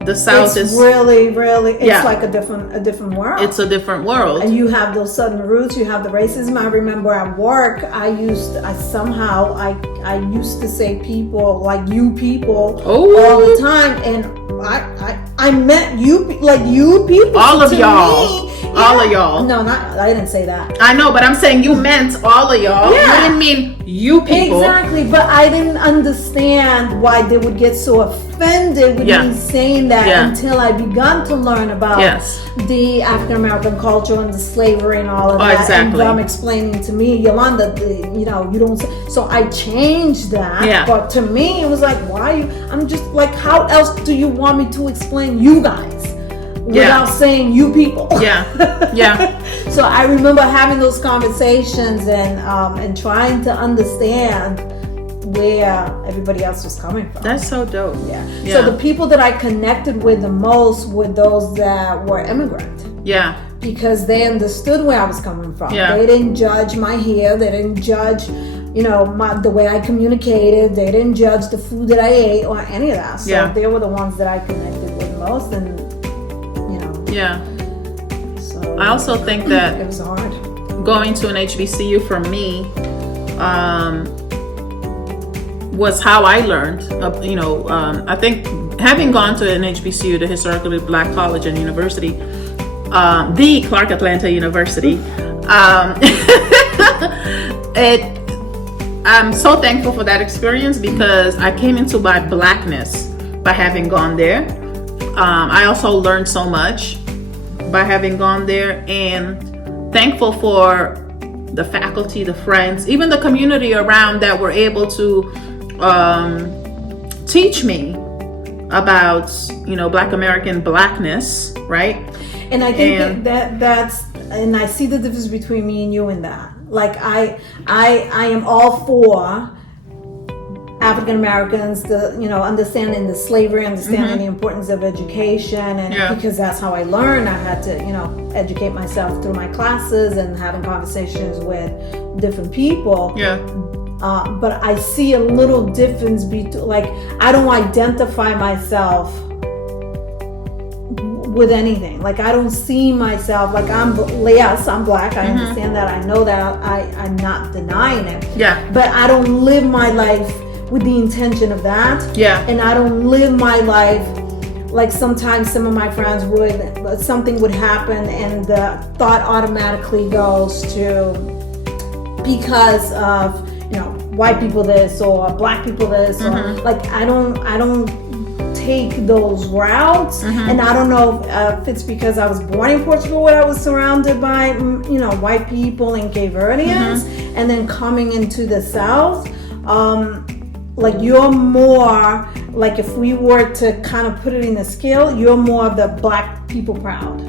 the South is really, it's like a different world. It's a different world. And you have those Southern roots, you have the racism. I remember at work, I used to say people, like, you people, all the time, and I meant you, like, you people. All of y'all. All of y'all. No, I didn't say that. I know, but I'm saying you meant all of y'all. Yeah. You didn't mean you people. Exactly, but I didn't understand why they would get so offended with me saying that until I began to learn about the African American culture and the slavery and all of that. Exactly. And them explaining to me, Iolanda, you don't say. So I changed that. Yeah. But to me, it was like, why? I'm just like, how else do you want me to explain you guys? Without saying you people. Yeah. So I remember having those conversations and trying to understand where everybody else was coming from. That's so dope. Yeah. So the people that I connected with the most were those that were immigrant. Yeah. Because they understood where I was coming from. Yeah. They didn't judge my hair. They didn't judge, the way I communicated. They didn't judge the food that I ate or any of that. So they were the ones that I connected with most, and so I also think that it was hard. Going to an HBCU for me was how I learned. I think having gone to an HBCU, the historically black college and university, the Clark Atlanta University, I'm so thankful for that experience, because I came into my blackness by having gone there. I also learned so much by having gone there, and thankful for the faculty, the friends, even the community around that were able to teach me about, Black American blackness, right? And I think that's, and I see the difference between me and you in that. Like, I am all for African Americans, understanding the slavery, understanding the importance of education, and because that's how I learned. I had to, educate myself through my classes and having conversations with different people. Yeah. But I see a little difference between, like, I don't identify myself with anything. Like, I don't see myself, like, I'm black. I understand that. I know that. I'm not denying it. Yeah. But I don't live my life with the intention of that. Yeah. And I don't live my life like sometimes some of my friends would, something would happen and the thought automatically goes to, because of, white people this or black people this, or like, I don't take those routes. And I don't know if it's because I was born in Portugal where I was surrounded by, white people and Cape Verdeans, and then coming into the South, like you're more like, if we were to kind of put it in a scale, you're more of the black people proud.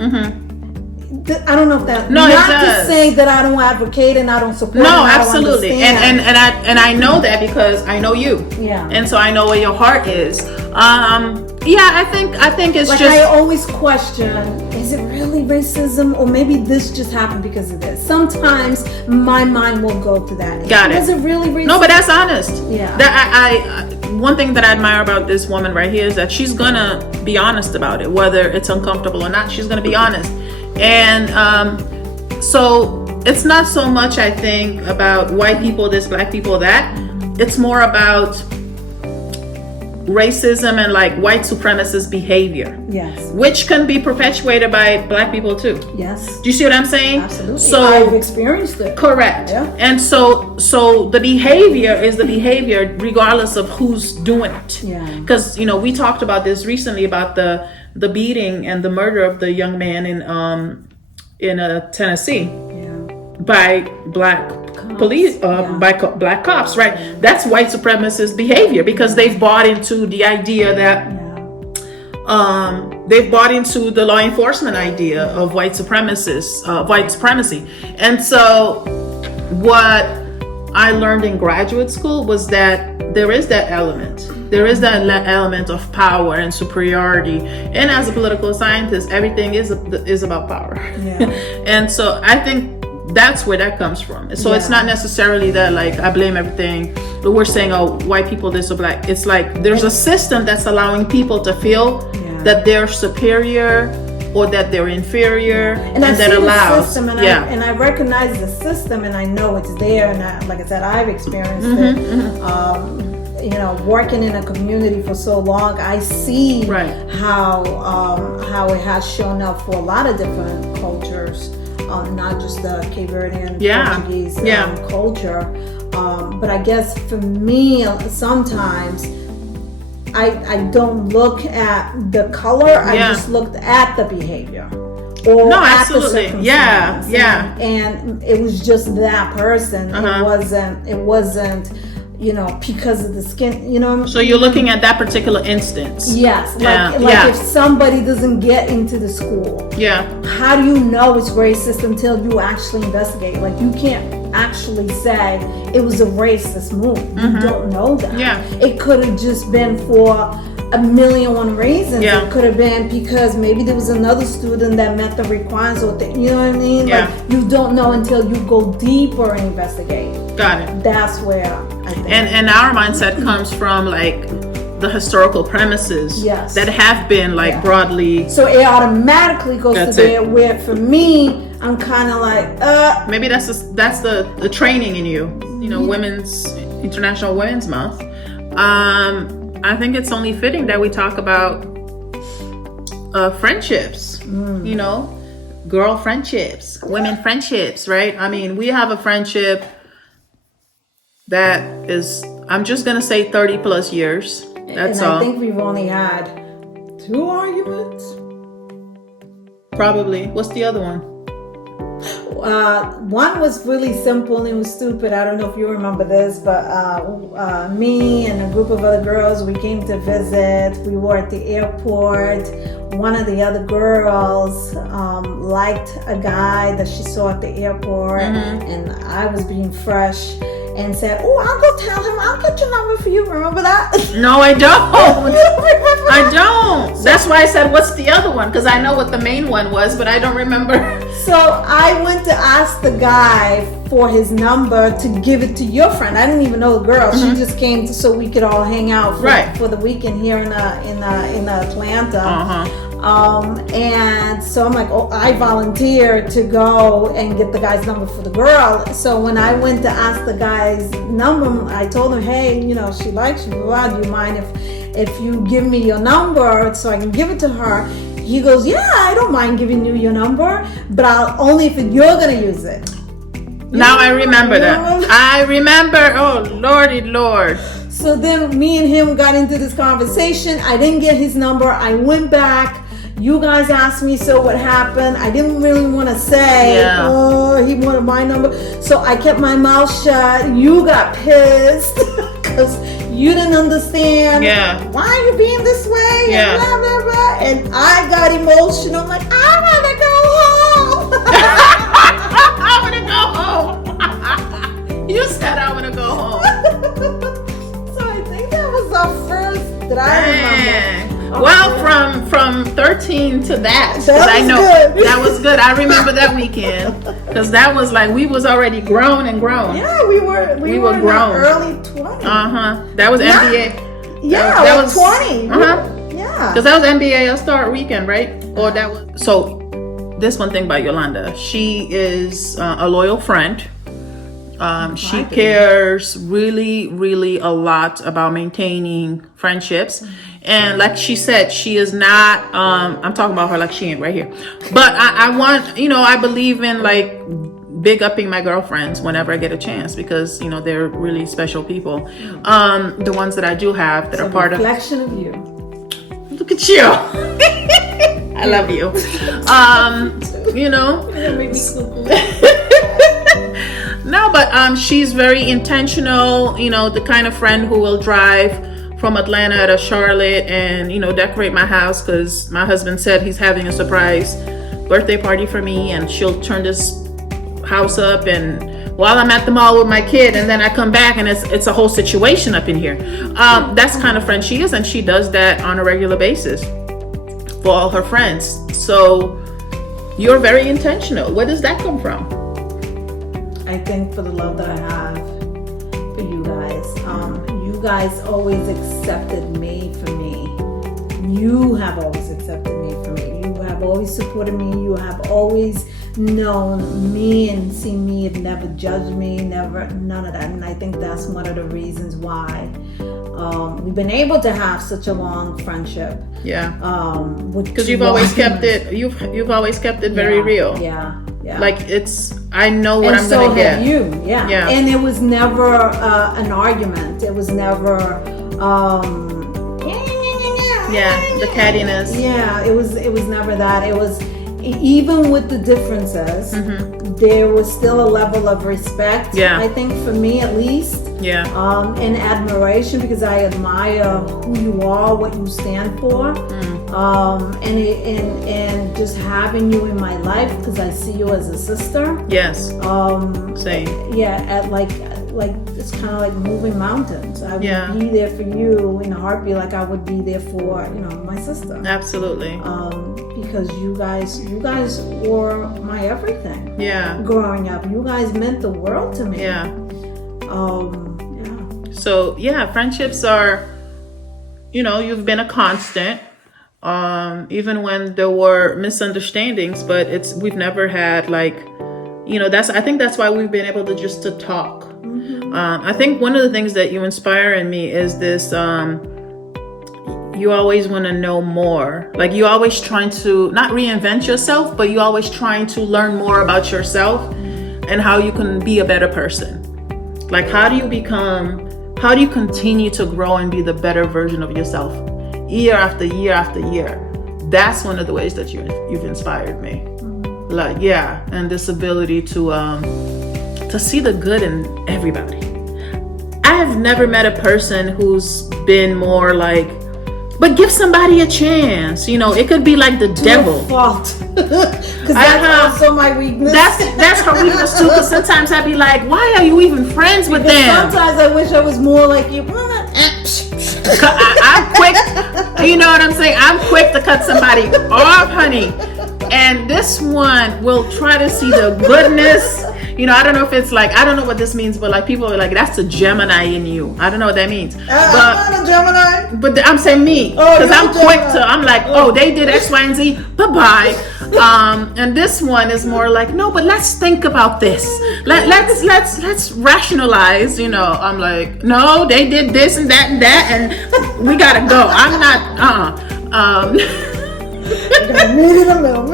I don't know if that. No, not it does. to say that I don't advocate and I don't support. No, and absolutely, and I know that because I know you. Yeah. And so I know where your heart is. Yeah, I think it's like, just. I always question: is it really racism, or maybe this just happened because of this? Sometimes my mind will go to that. Got it. Was it really racism? No, but that's honest. Yeah. That one thing that I admire about this woman right here is that she's gonna be honest about it, whether it's uncomfortable or not. She's gonna be honest. And so it's not so much, I think, about white people this, black people that. It's more about racism and like white supremacist behavior. Yes. Which can be perpetuated by black people too. Yes. Do you see what I'm saying? Absolutely. So I've experienced it. correct. Yeah. And so the behavior is the behavior regardless of who's doing it. Yeah. Because we talked about this recently about the beating and the murder of the young man in Tennessee by black police, by black cops, right? That's white supremacist behavior because they've bought into the idea that they've bought into the law enforcement idea of white supremacy. And so what I learned in graduate school was that there is that element. There is that element of power and superiority. And as a political scientist, everything is about power. Yeah. And so I think that's where that comes from. So it's not necessarily that like I blame everything, but we're saying, oh, white people, this or black. It's like there's a system that's allowing people to feel that they're superior or that they're inferior, and that allows. System, and I recognize the system, and I know it's there. And like I said, I've experienced it. Working in a community for so long, I see how it has shown up for a lot of different cultures, not just the Cape Verdean Portuguese culture. But I guess for me, sometimes I don't look at the color. I just looked at the behavior. Or at the circumstance. And it was just that person. It wasn't because of the skin, So you're looking at that particular instance. Yes. Like if somebody doesn't get into the school. Yeah. How do you know it's racist until you actually investigate? Like you can't actually say it was a racist move. You don't know that. Yeah. It could have just been for a million one reasons. Yeah. It could have been because maybe there was another student that met the requirements, or you know what I mean? Yeah. Like you don't know until you go deeper and investigate. Got it. That's where I think. And our mindset comes from like the historical premises that have been like broadly. So it automatically goes to there. Where for me, I'm kind of like, maybe that's the training in you. Women's International Women's Month. I think it's only fitting that we talk about friendships. Girl friendships, women friendships, right? I mean, we have a friendship that is, I'm just gonna say 30 plus years. That's all. I think we've only had 2 arguments. Probably. What's the other one? One was really simple and it was stupid. I don't know if you remember this, but me and a group of other girls, we came to visit. We were at the airport. One of the other girls liked a guy that she saw at the airport, and I was being fresh and said, "Oh, I'll go tell him. I'll get your number for you." Remember that? No, I don't. I don't. So, that's why I said, "What's the other one?" Because I know what the main one was, but I don't remember. So I went to ask the guy for his number to give it to your friend. I didn't even know the girl. She just came so we could all hang out for the weekend here in Atlanta. And so I'm like, oh, I volunteered to go and get the guy's number for the girl. So when I went to ask the guy's number, I told him, hey, she likes you. Do you mind if you give me your number so I can give it to her? He goes, yeah, I don't mind giving you your number, but only if you're gonna use it. Now I remember that. I remember. Oh, Lordy Lord. So then me and him got into this conversation. I didn't get his number. I went back. You guys asked me, so what happened? I didn't really want to say, oh, he wanted my number. So I kept my mouth shut. You got pissed because you didn't understand. Yeah. Why are you being this way? Yeah. And blah, blah, blah. And I got emotional. I'm like, I want to go home. I want to go home. You said I want to go home. So I think that was the first that I remember. Well, from 13 to that, because I know good. that was good. I remember that weekend because that was like we was already grown and grown. Yeah, we were grown. Early 20s. That was NBA. Yeah, that was 20. Yeah, because that was NBA All-Star weekend, right? Or that was so. This one thing about Iolanda, she is a loyal friend. She cares really, really a lot about maintaining friendships. And like she said, she is not, I'm talking about her like she ain't right here. But I want, I believe in like big upping my girlfriends whenever I get a chance because, they're really special people. The ones that I do have that are part of. Reflection of you. Look at you. I love you. That made me so cool. No, but she's very intentional, the kind of friend who will drive from Atlanta to Charlotte and, decorate my house because my husband said he's having a surprise birthday party for me and she'll turn this house up and while I'm at the mall with my kid and then I come back and it's a whole situation up in here. That's the kind of friend she is and she does that on a regular basis for all her friends. So you're very intentional. Where does that come from? I think for the love that I have for you guys. You guys always accepted me for me. You have always accepted me for me. You have always supported me. You have always known me and seen me and never judged me, none of that. And I think that's one of the reasons why we've been able to have such a long friendship. Yeah. Because you've always kept it. You've always kept it very real. Yeah. Yeah. Like I know what I'm gonna get. And so have you. Yeah. Yeah. And it was never an argument. It was never. The cattiness. Yeah. It was never that. It was even with the differences. There was still a level of respect. Yeah. I think for me at least. Yeah. And admiration because I admire who you are, what you stand for. And just having you in my life because I see you as a sister. Yes. Same. Yeah, like it's kind of like moving mountains. I would be there for you in a heartbeat, like I would be there for my sister. Absolutely. Because you guys were my everything. Yeah. Growing up, you guys meant the world to me. Yeah. So friendships are, you've been a constant. Even when there were misunderstandings, but we've never had I think that's why we've been able to just to talk. I think one of the things that you inspire in me is this, you always want to know more. Like you always trying to not reinvent yourself, but you always trying to learn more about yourself and how you can be a better person. Like how do you continue to grow and be the better version of yourself? Year after year after year. That's one of the ways that you've inspired me. And this ability to see the good in everybody. I have never met a person who's been more like, but give somebody a chance. It could be like the devil. Fault. Because that's also my weakness. That's her weakness too. Because sometimes I'd be like, why are you even friends with them? Sometimes I wish I was more like you. I'm quick. You know what I'm saying? I'm quick to cut somebody off, honey. And this one will try to see the goodness. I don't know if it's I don't know what this means, but people are like, that's a Gemini in you. I don't know what that means. I'm not a Gemini. But I'm saying me. Because I'm quick I'm like, they did X, Y, and Z. Bye-bye. And this one is more like, no, but let's think about this. Let's rationalize, I'm like, no, they did this and that, and we gotta go. I'm not, meet in the middle.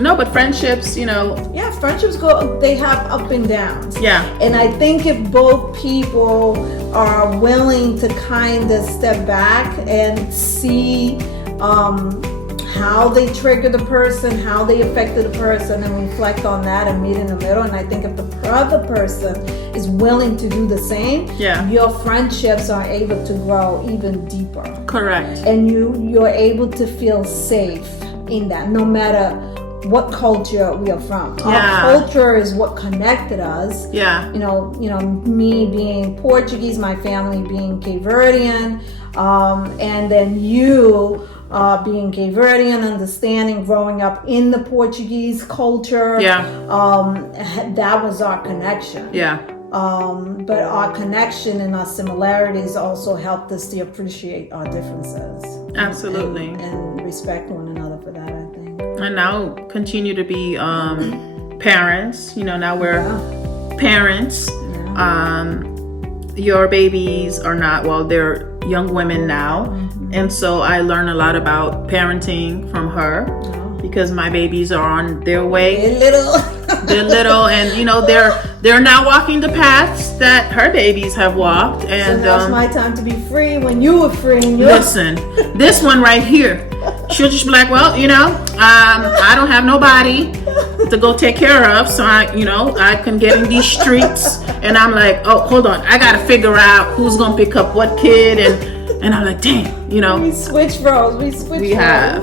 No, but friendships, friendships they have up and downs. Yeah. And I think if both people are willing to kind of step back and see how they trigger the person, how they affected the person, and reflect on that and meet in the middle. And I think if the other person is willing to do the same, your friendships are able to grow even deeper. Correct. And you're able to feel safe in that, no matter what culture we are from. Our culture is what connected us. You know, me being Portuguese, my family being Cape Verdean, and then you being Cape Verdean, understanding, growing up in the Portuguese culture. That was our connection. But our connection and our similarities also helped us to appreciate our differences. Absolutely. And respect one another for that, I think. And now continue to be parents. You know, now we're parents. Your babies are not, well, they're young women now. And so I learn a lot about parenting from her because my babies are on their way. They're little, and you know they're now walking the paths that her babies have walked. And so now it's my time to be free when you were free. Listen, this one right here, she'll just be like, well, you know, I don't have nobody to go take care of, so I can get in these streets, and I'm like, oh, hold on, I gotta figure out who's gonna pick up what kid, and I'm like, dang, you know. We switch roles. We have.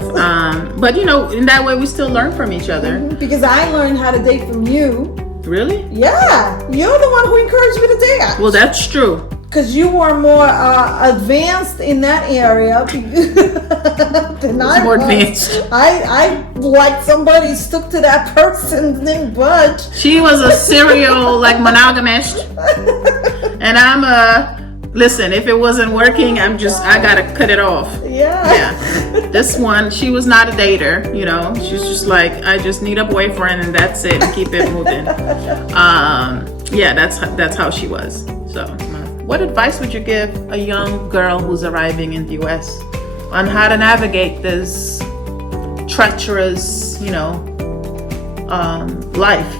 But, you know, in that way, we still learn from each other. Because I learned how to date from you. Really? Yeah. You're the one who encouraged me to date. Well, that's true. Because you were more advanced in that area than I was. More advanced. I like somebody stuck to that person, didn't budge. She was a serial, monogamist. And I'm listen, if it wasn't working, I gotta cut it off. This one, she was not a dater, you know. She's just like, I just need a boyfriend and that's it, and keep it moving. That's how she was. So, what advice would you give a young girl who's arriving in the US on how to navigate this treacherous, life,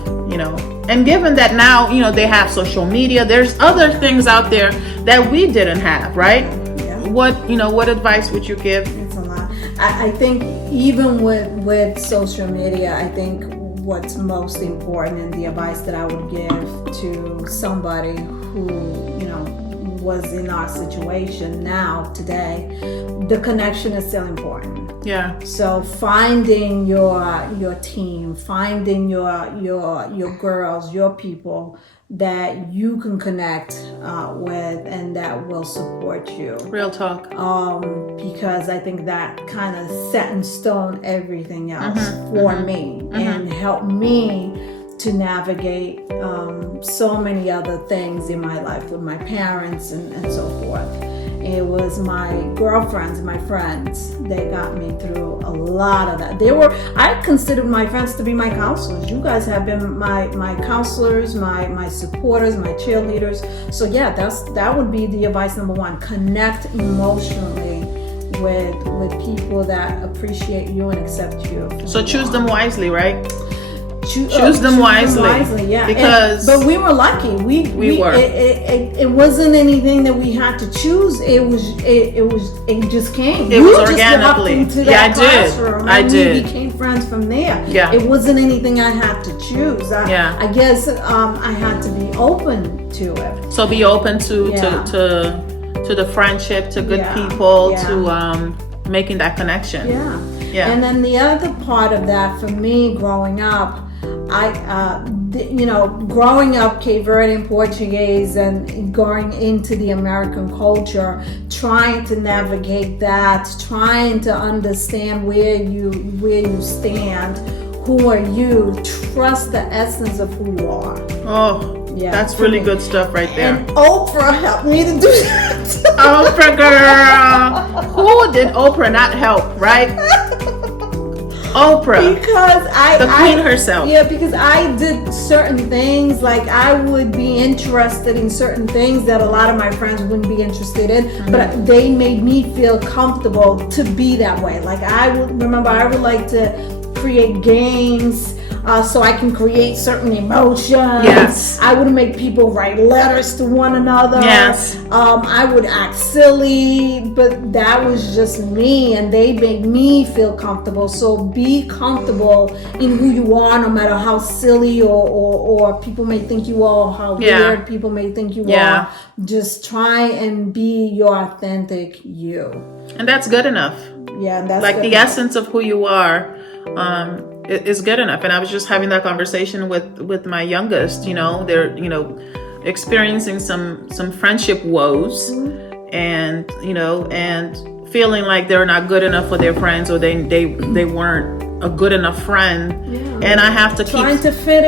And given that now, they have social media, there's other things out there that we didn't have, right? What advice would you give? It's a lot. I think even with social media, I think what's most important and the advice that I would give to somebody who, was in our situation now, today, the connection is still important. So finding your team, finding your girls, your people that you can connect with and that will support you. Real talk. Because I think that kind of set in stone everything else for me and helped me to navigate so many other things in my life with my parents and so forth. It was my girlfriends, my friends, that got me through a lot of that. I considered my friends to be my counselors. You guys have been my counselors, my supporters, my cheerleaders. So yeah, that would be the advice number one. Connect emotionally with people that appreciate you and accept you. So choose them wisely, right? Choose them wisely. Yeah. Because but we were lucky. We were. It wasn't anything that we had to choose. It just came. It was organically. Just walked into that classroom. I did. We became friends from there. Yeah. It wasn't anything I had to choose. I guess I had to be open to it. So be open to the friendship, to good people, to making that connection. Yeah. And then the other part of that for me growing up, growing up Cape Verdean Portuguese and going into the American culture, trying to navigate that, trying to understand where you stand, who are you, trust the essence of who you are. Oh, yeah, that's really good stuff right there. And Oprah helped me to do that. Oprah girl. Who did Oprah not help, right? Oprah, because the queen herself. Yeah, because I did certain things, like I would be interested in certain things that a lot of my friends wouldn't be interested in, but they made me feel comfortable to be that way. Like I would like to create games. so I can create certain emotions. Yes. I would make people write letters to one another. Yes. I would act silly, but that was just me, and they make me feel comfortable. So be comfortable in who you are, no matter how silly or people may think you are, how weird people may think you are. Just try and be your authentic you. And that's good enough. Yeah, and that's like good the enough. essence of who you are is good enough. And I was just having that conversation with my youngest. They're experiencing some friendship woes, and and feeling like they're not good enough for their friends, or they weren't a good enough friend. And I have to keep trying to fit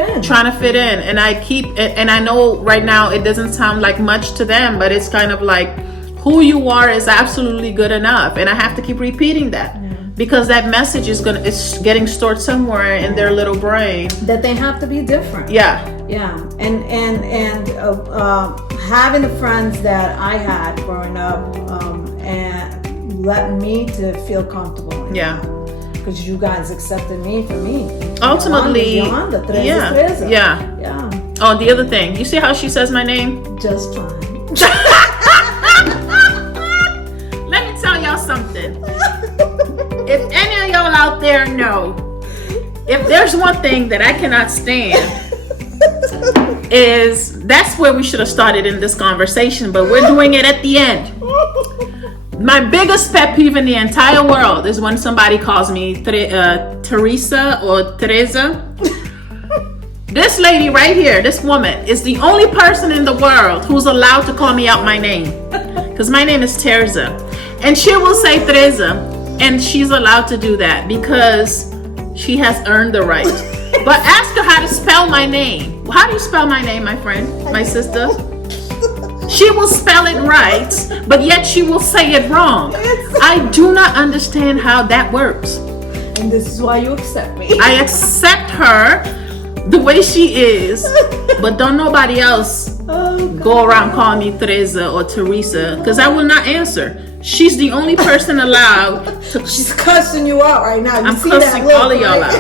in. And I know right now it doesn't sound like much to them, but it's kind of like, who you are is absolutely good enough. And I have to keep repeating that, because that message is getting stored somewhere in their little brain, that they have to be different. And having the friends that I had growing up, and led me to feel comfortable. Because you guys accepted me for me. Ultimately, Iolanda, Terza. Oh, the other thing, you see how she says my name? Just fine. Let me tell y'all something. If any of y'all out there know, if there's one thing that I cannot stand, that's where we should have started in this conversation, but we're doing it at the end. My biggest pet peeve in the entire world is when somebody calls me Teresa or Terza. This lady right here, this woman, is the only person in the world who's allowed to call me out my name. Because my name is Terza. And she will say Terza, and she's allowed to do that because she has earned the right. But ask her how to spell my name. How do you spell my name, my friend, my sister? She will spell it right, but yet she will say it wrong. I do not understand how that works. And this is why you accept me. I accept her the way she is, but don't nobody else go around calling me Teresa or Teresa, because I will not answer. She's the only person allowed to. She's cussing you out right now. I'm cussing all of y'all out.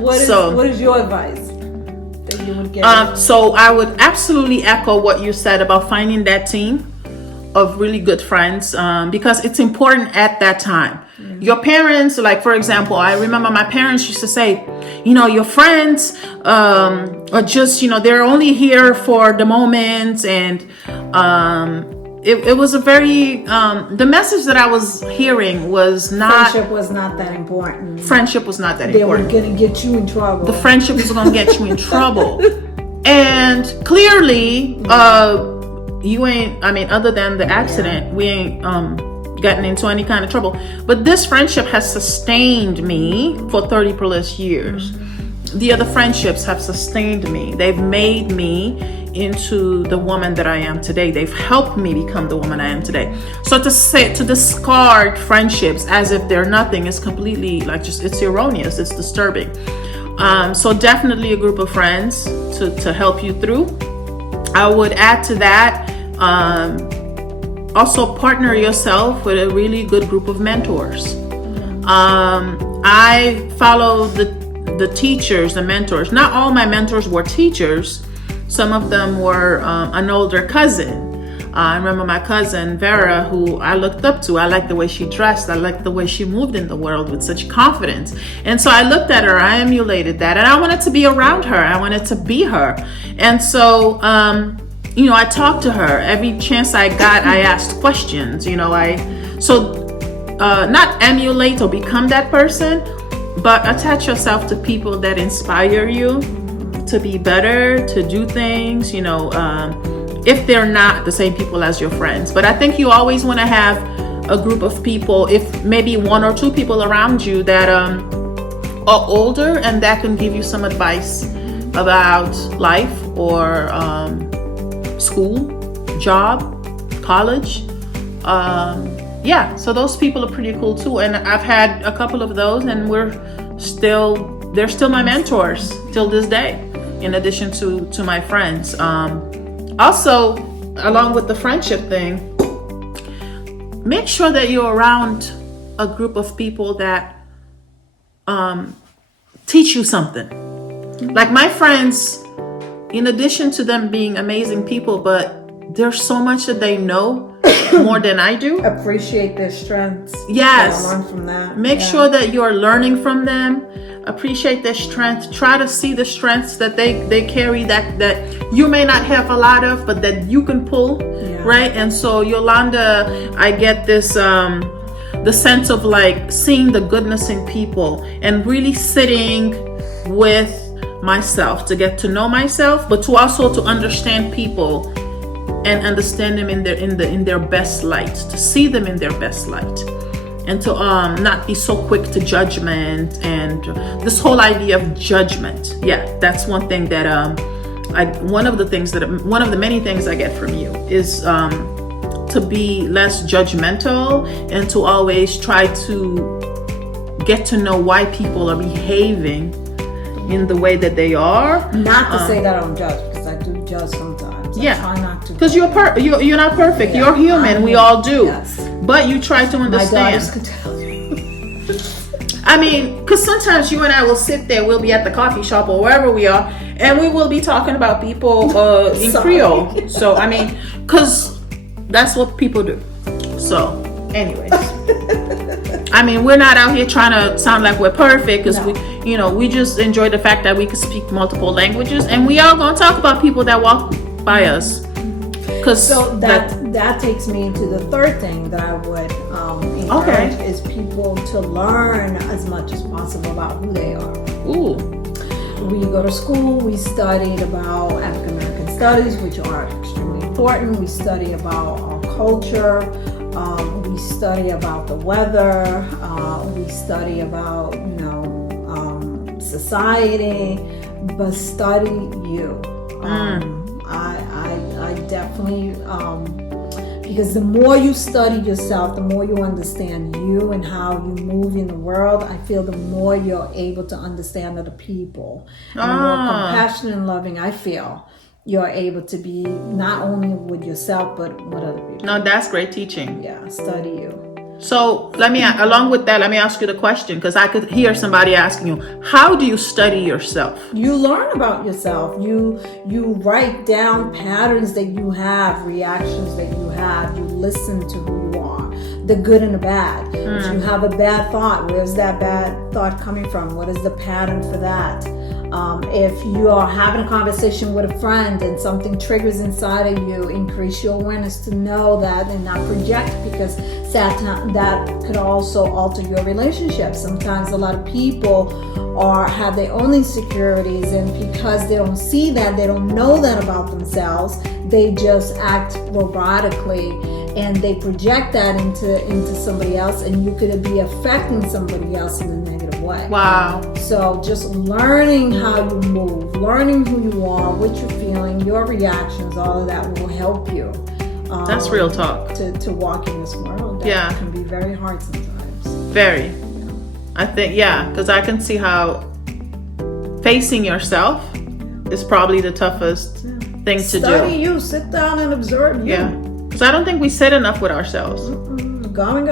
What is your advice that you would give? So I would absolutely echo what you said about finding that team of really good friends, because it's important at that time. Your parents, like for example, I remember my parents used to say, your friends are just, they're only here for the moment. And it was a very, the message that I was hearing was not. Friendship was not that important. Friendship was not that they important. They were going to get you in trouble. The friendship was going to get you in trouble. And clearly, you ain't, other than the accident, we ain't gotten into any kind of trouble. But this friendship has sustained me for 30 plus years. The other friendships have sustained me. They've made me into the woman that I am today. They've helped me become the woman I am today. So to discard friendships as if they're nothing is completely it's erroneous. It's disturbing. So definitely a group of friends to help you through. I would add to that, also partner yourself with a really good group of mentors. I follow the teachers, the mentors. Not all my mentors were teachers. Some of them were an older cousin. I remember my cousin Vera, who I looked up to. I liked the way she dressed. I liked the way she moved in the world with such confidence. And so I looked at her, I emulated that, and I wanted to be around her. I wanted to be her. And so, I talked to her. Every chance I got, I asked questions. Not emulate or become that person, but attach yourself to people that inspire you to be better, to do things, if they're not the same people as your friends. But I think you always want to have a group of people, if maybe one or two people around you that are older and that can give you some advice about life or school, job, college. So those people are pretty cool too. And I've had a couple of those, and they're still my mentors till this day, in addition to my friends. Also, along with the friendship thing, make sure that you're around a group of people that teach you something. Like my friends, in addition to them being amazing people, but there's so much that they know more than I do. Appreciate their strengths. Yes. Learn from that. Make sure that you're learning from them. Appreciate their strength. Try to see the strengths that they carry that you may not have a lot of, but that you can pull, right? And so Iolanda, I get this the sense of like seeing the goodness in people and really sitting with myself to get to know myself, but to also to understand people and understand them in their best light, to see them in their best light, and to not be so quick to judgment and this whole idea of judgment. Yeah, that's one thing that one of the many things I get from you is to be less judgmental and to always try to get to know why people are behaving in the way that they are. Not to say that I don't judge, because I do judge sometimes. I try not to. Because you're not perfect. You're human. We all do. Yes. But you try to understand. My daughters could tell you. I mean, because sometimes you and I will sit there. We'll be at the coffee shop or wherever we are, and we will be talking about people in Creole. So I mean, because that's what people do. So, anyways. I mean, we're not out here trying to sound like we're perfect, because we just enjoy the fact that we can speak multiple languages, and we are going to talk about people that walk by us. So that takes me to the third thing that I would encourage is people to learn as much as possible about who they are. Ooh. We go to school, we studied about African American studies, which are extremely important. We study about our culture. We study about the weather. We study about society, but study you. I definitely because the more you study yourself, the more you understand you and how you move in the world. I feel the more you're able to understand other people, and the more compassionate and loving I feel you're able to be, not only with yourself but with other people. No, that's great teaching. Yeah, study you. So along with that, let me ask you the question, because I could hear somebody asking you, how do you study yourself? You learn about yourself. You write down patterns that you have, reactions that you have. You listen to who you are, the good and the bad. If you have a bad thought, where's that bad thought coming from? What is the pattern for that? If you are having a conversation with a friend and something triggers inside of you, increase your awareness to know that and not project, because that could also alter your relationship. Sometimes a lot of people have their own insecurities, and because they don't see that, they don't know that about themselves, they just act robotically and they project that into somebody else, and you could be affecting somebody else in a negative way. Wow. So just learning how you move, learning who you are, what you're feeling, your reactions, all of that will help you. That's real talk. To walk in this world. That can be very hard sometimes. Very. I think, because I can see how facing yourself is probably the toughest thing to do. Study you, sit down and observe you. Yeah. Because I don't think we sit enough with ourselves. Going.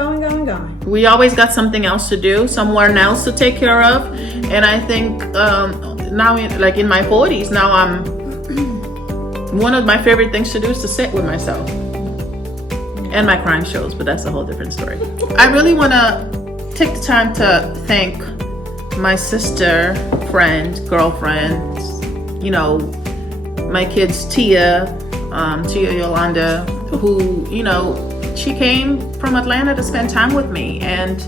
We always got something else to do, someone else to take care of. And I think now, in my 40s, now one of my favorite things to do is to sit with myself. And my crime shows, but that's a whole different story. I really want to take the time to thank my sister, friend, girlfriend, my kids, Tia Iolanda, who, she came from Atlanta to spend time with me. And,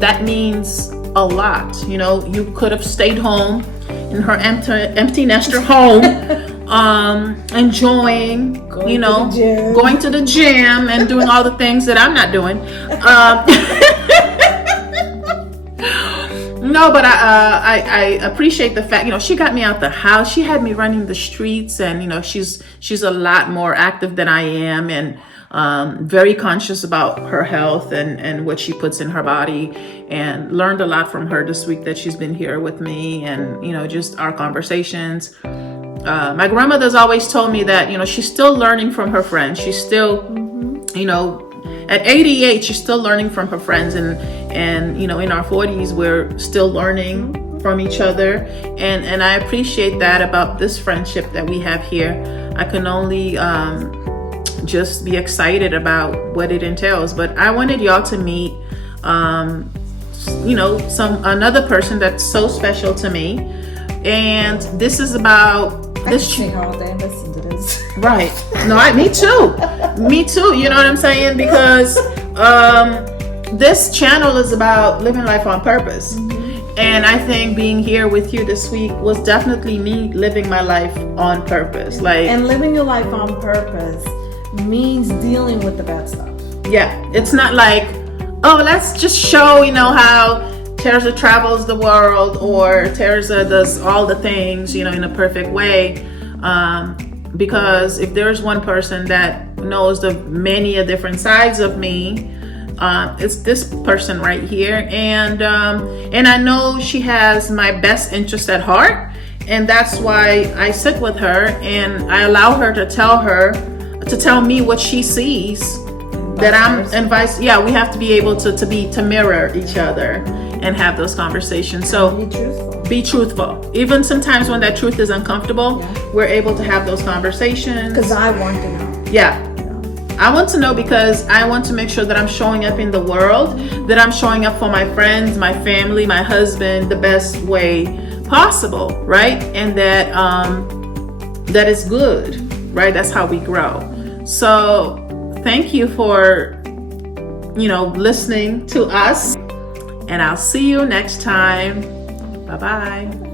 that means a lot. You could have stayed home in her empty nester home, enjoying, going to the gym and doing all the things that I'm not doing. No, but I appreciate the fact, she got me out the house. She had me running the streets, and she's a lot more active than I am, and very conscious about her health and what she puts in her body, and learned a lot from her this week that she's been here with me, and just our conversations. My grandmother's always told me that she's still learning from her friends. She's still at 88 she's still learning from her friends, and in our 40s we're still learning from each other, and I appreciate that about this friendship that we have here. I can only just be excited about what it entails. But I wanted y'all to meet another person that's so special to me, and this is about this. Take all day and listen to this. Right. No, me too. You know what I'm saying? Because this channel is about living life on purpose. And I think being here with you this week was definitely me living my life on purpose. And living your life on purpose means dealing with the bad stuff. Yeah. It's not like, oh, let's just show, how Terza travels the world, or Terza does all the things, in a perfect way. Because if there's one person that knows the many different sides of me, it's this person right here. And I know she has my best interest at heart. And that's why I sit with her and I allow her to tell me what she sees. That I'm advice. Yeah, we have to be able to mirror each other and have those conversations. So be truthful. Even sometimes when that truth is uncomfortable, we're able to have those conversations. Because I want to know. Yeah. I want to know because I want to make sure that I'm showing up in the world, that I'm showing up for my friends, my family, my husband, the best way possible, right? And that is good, right? That's how we grow. So thank you for, listening to us, and I'll see you next time. Bye-bye.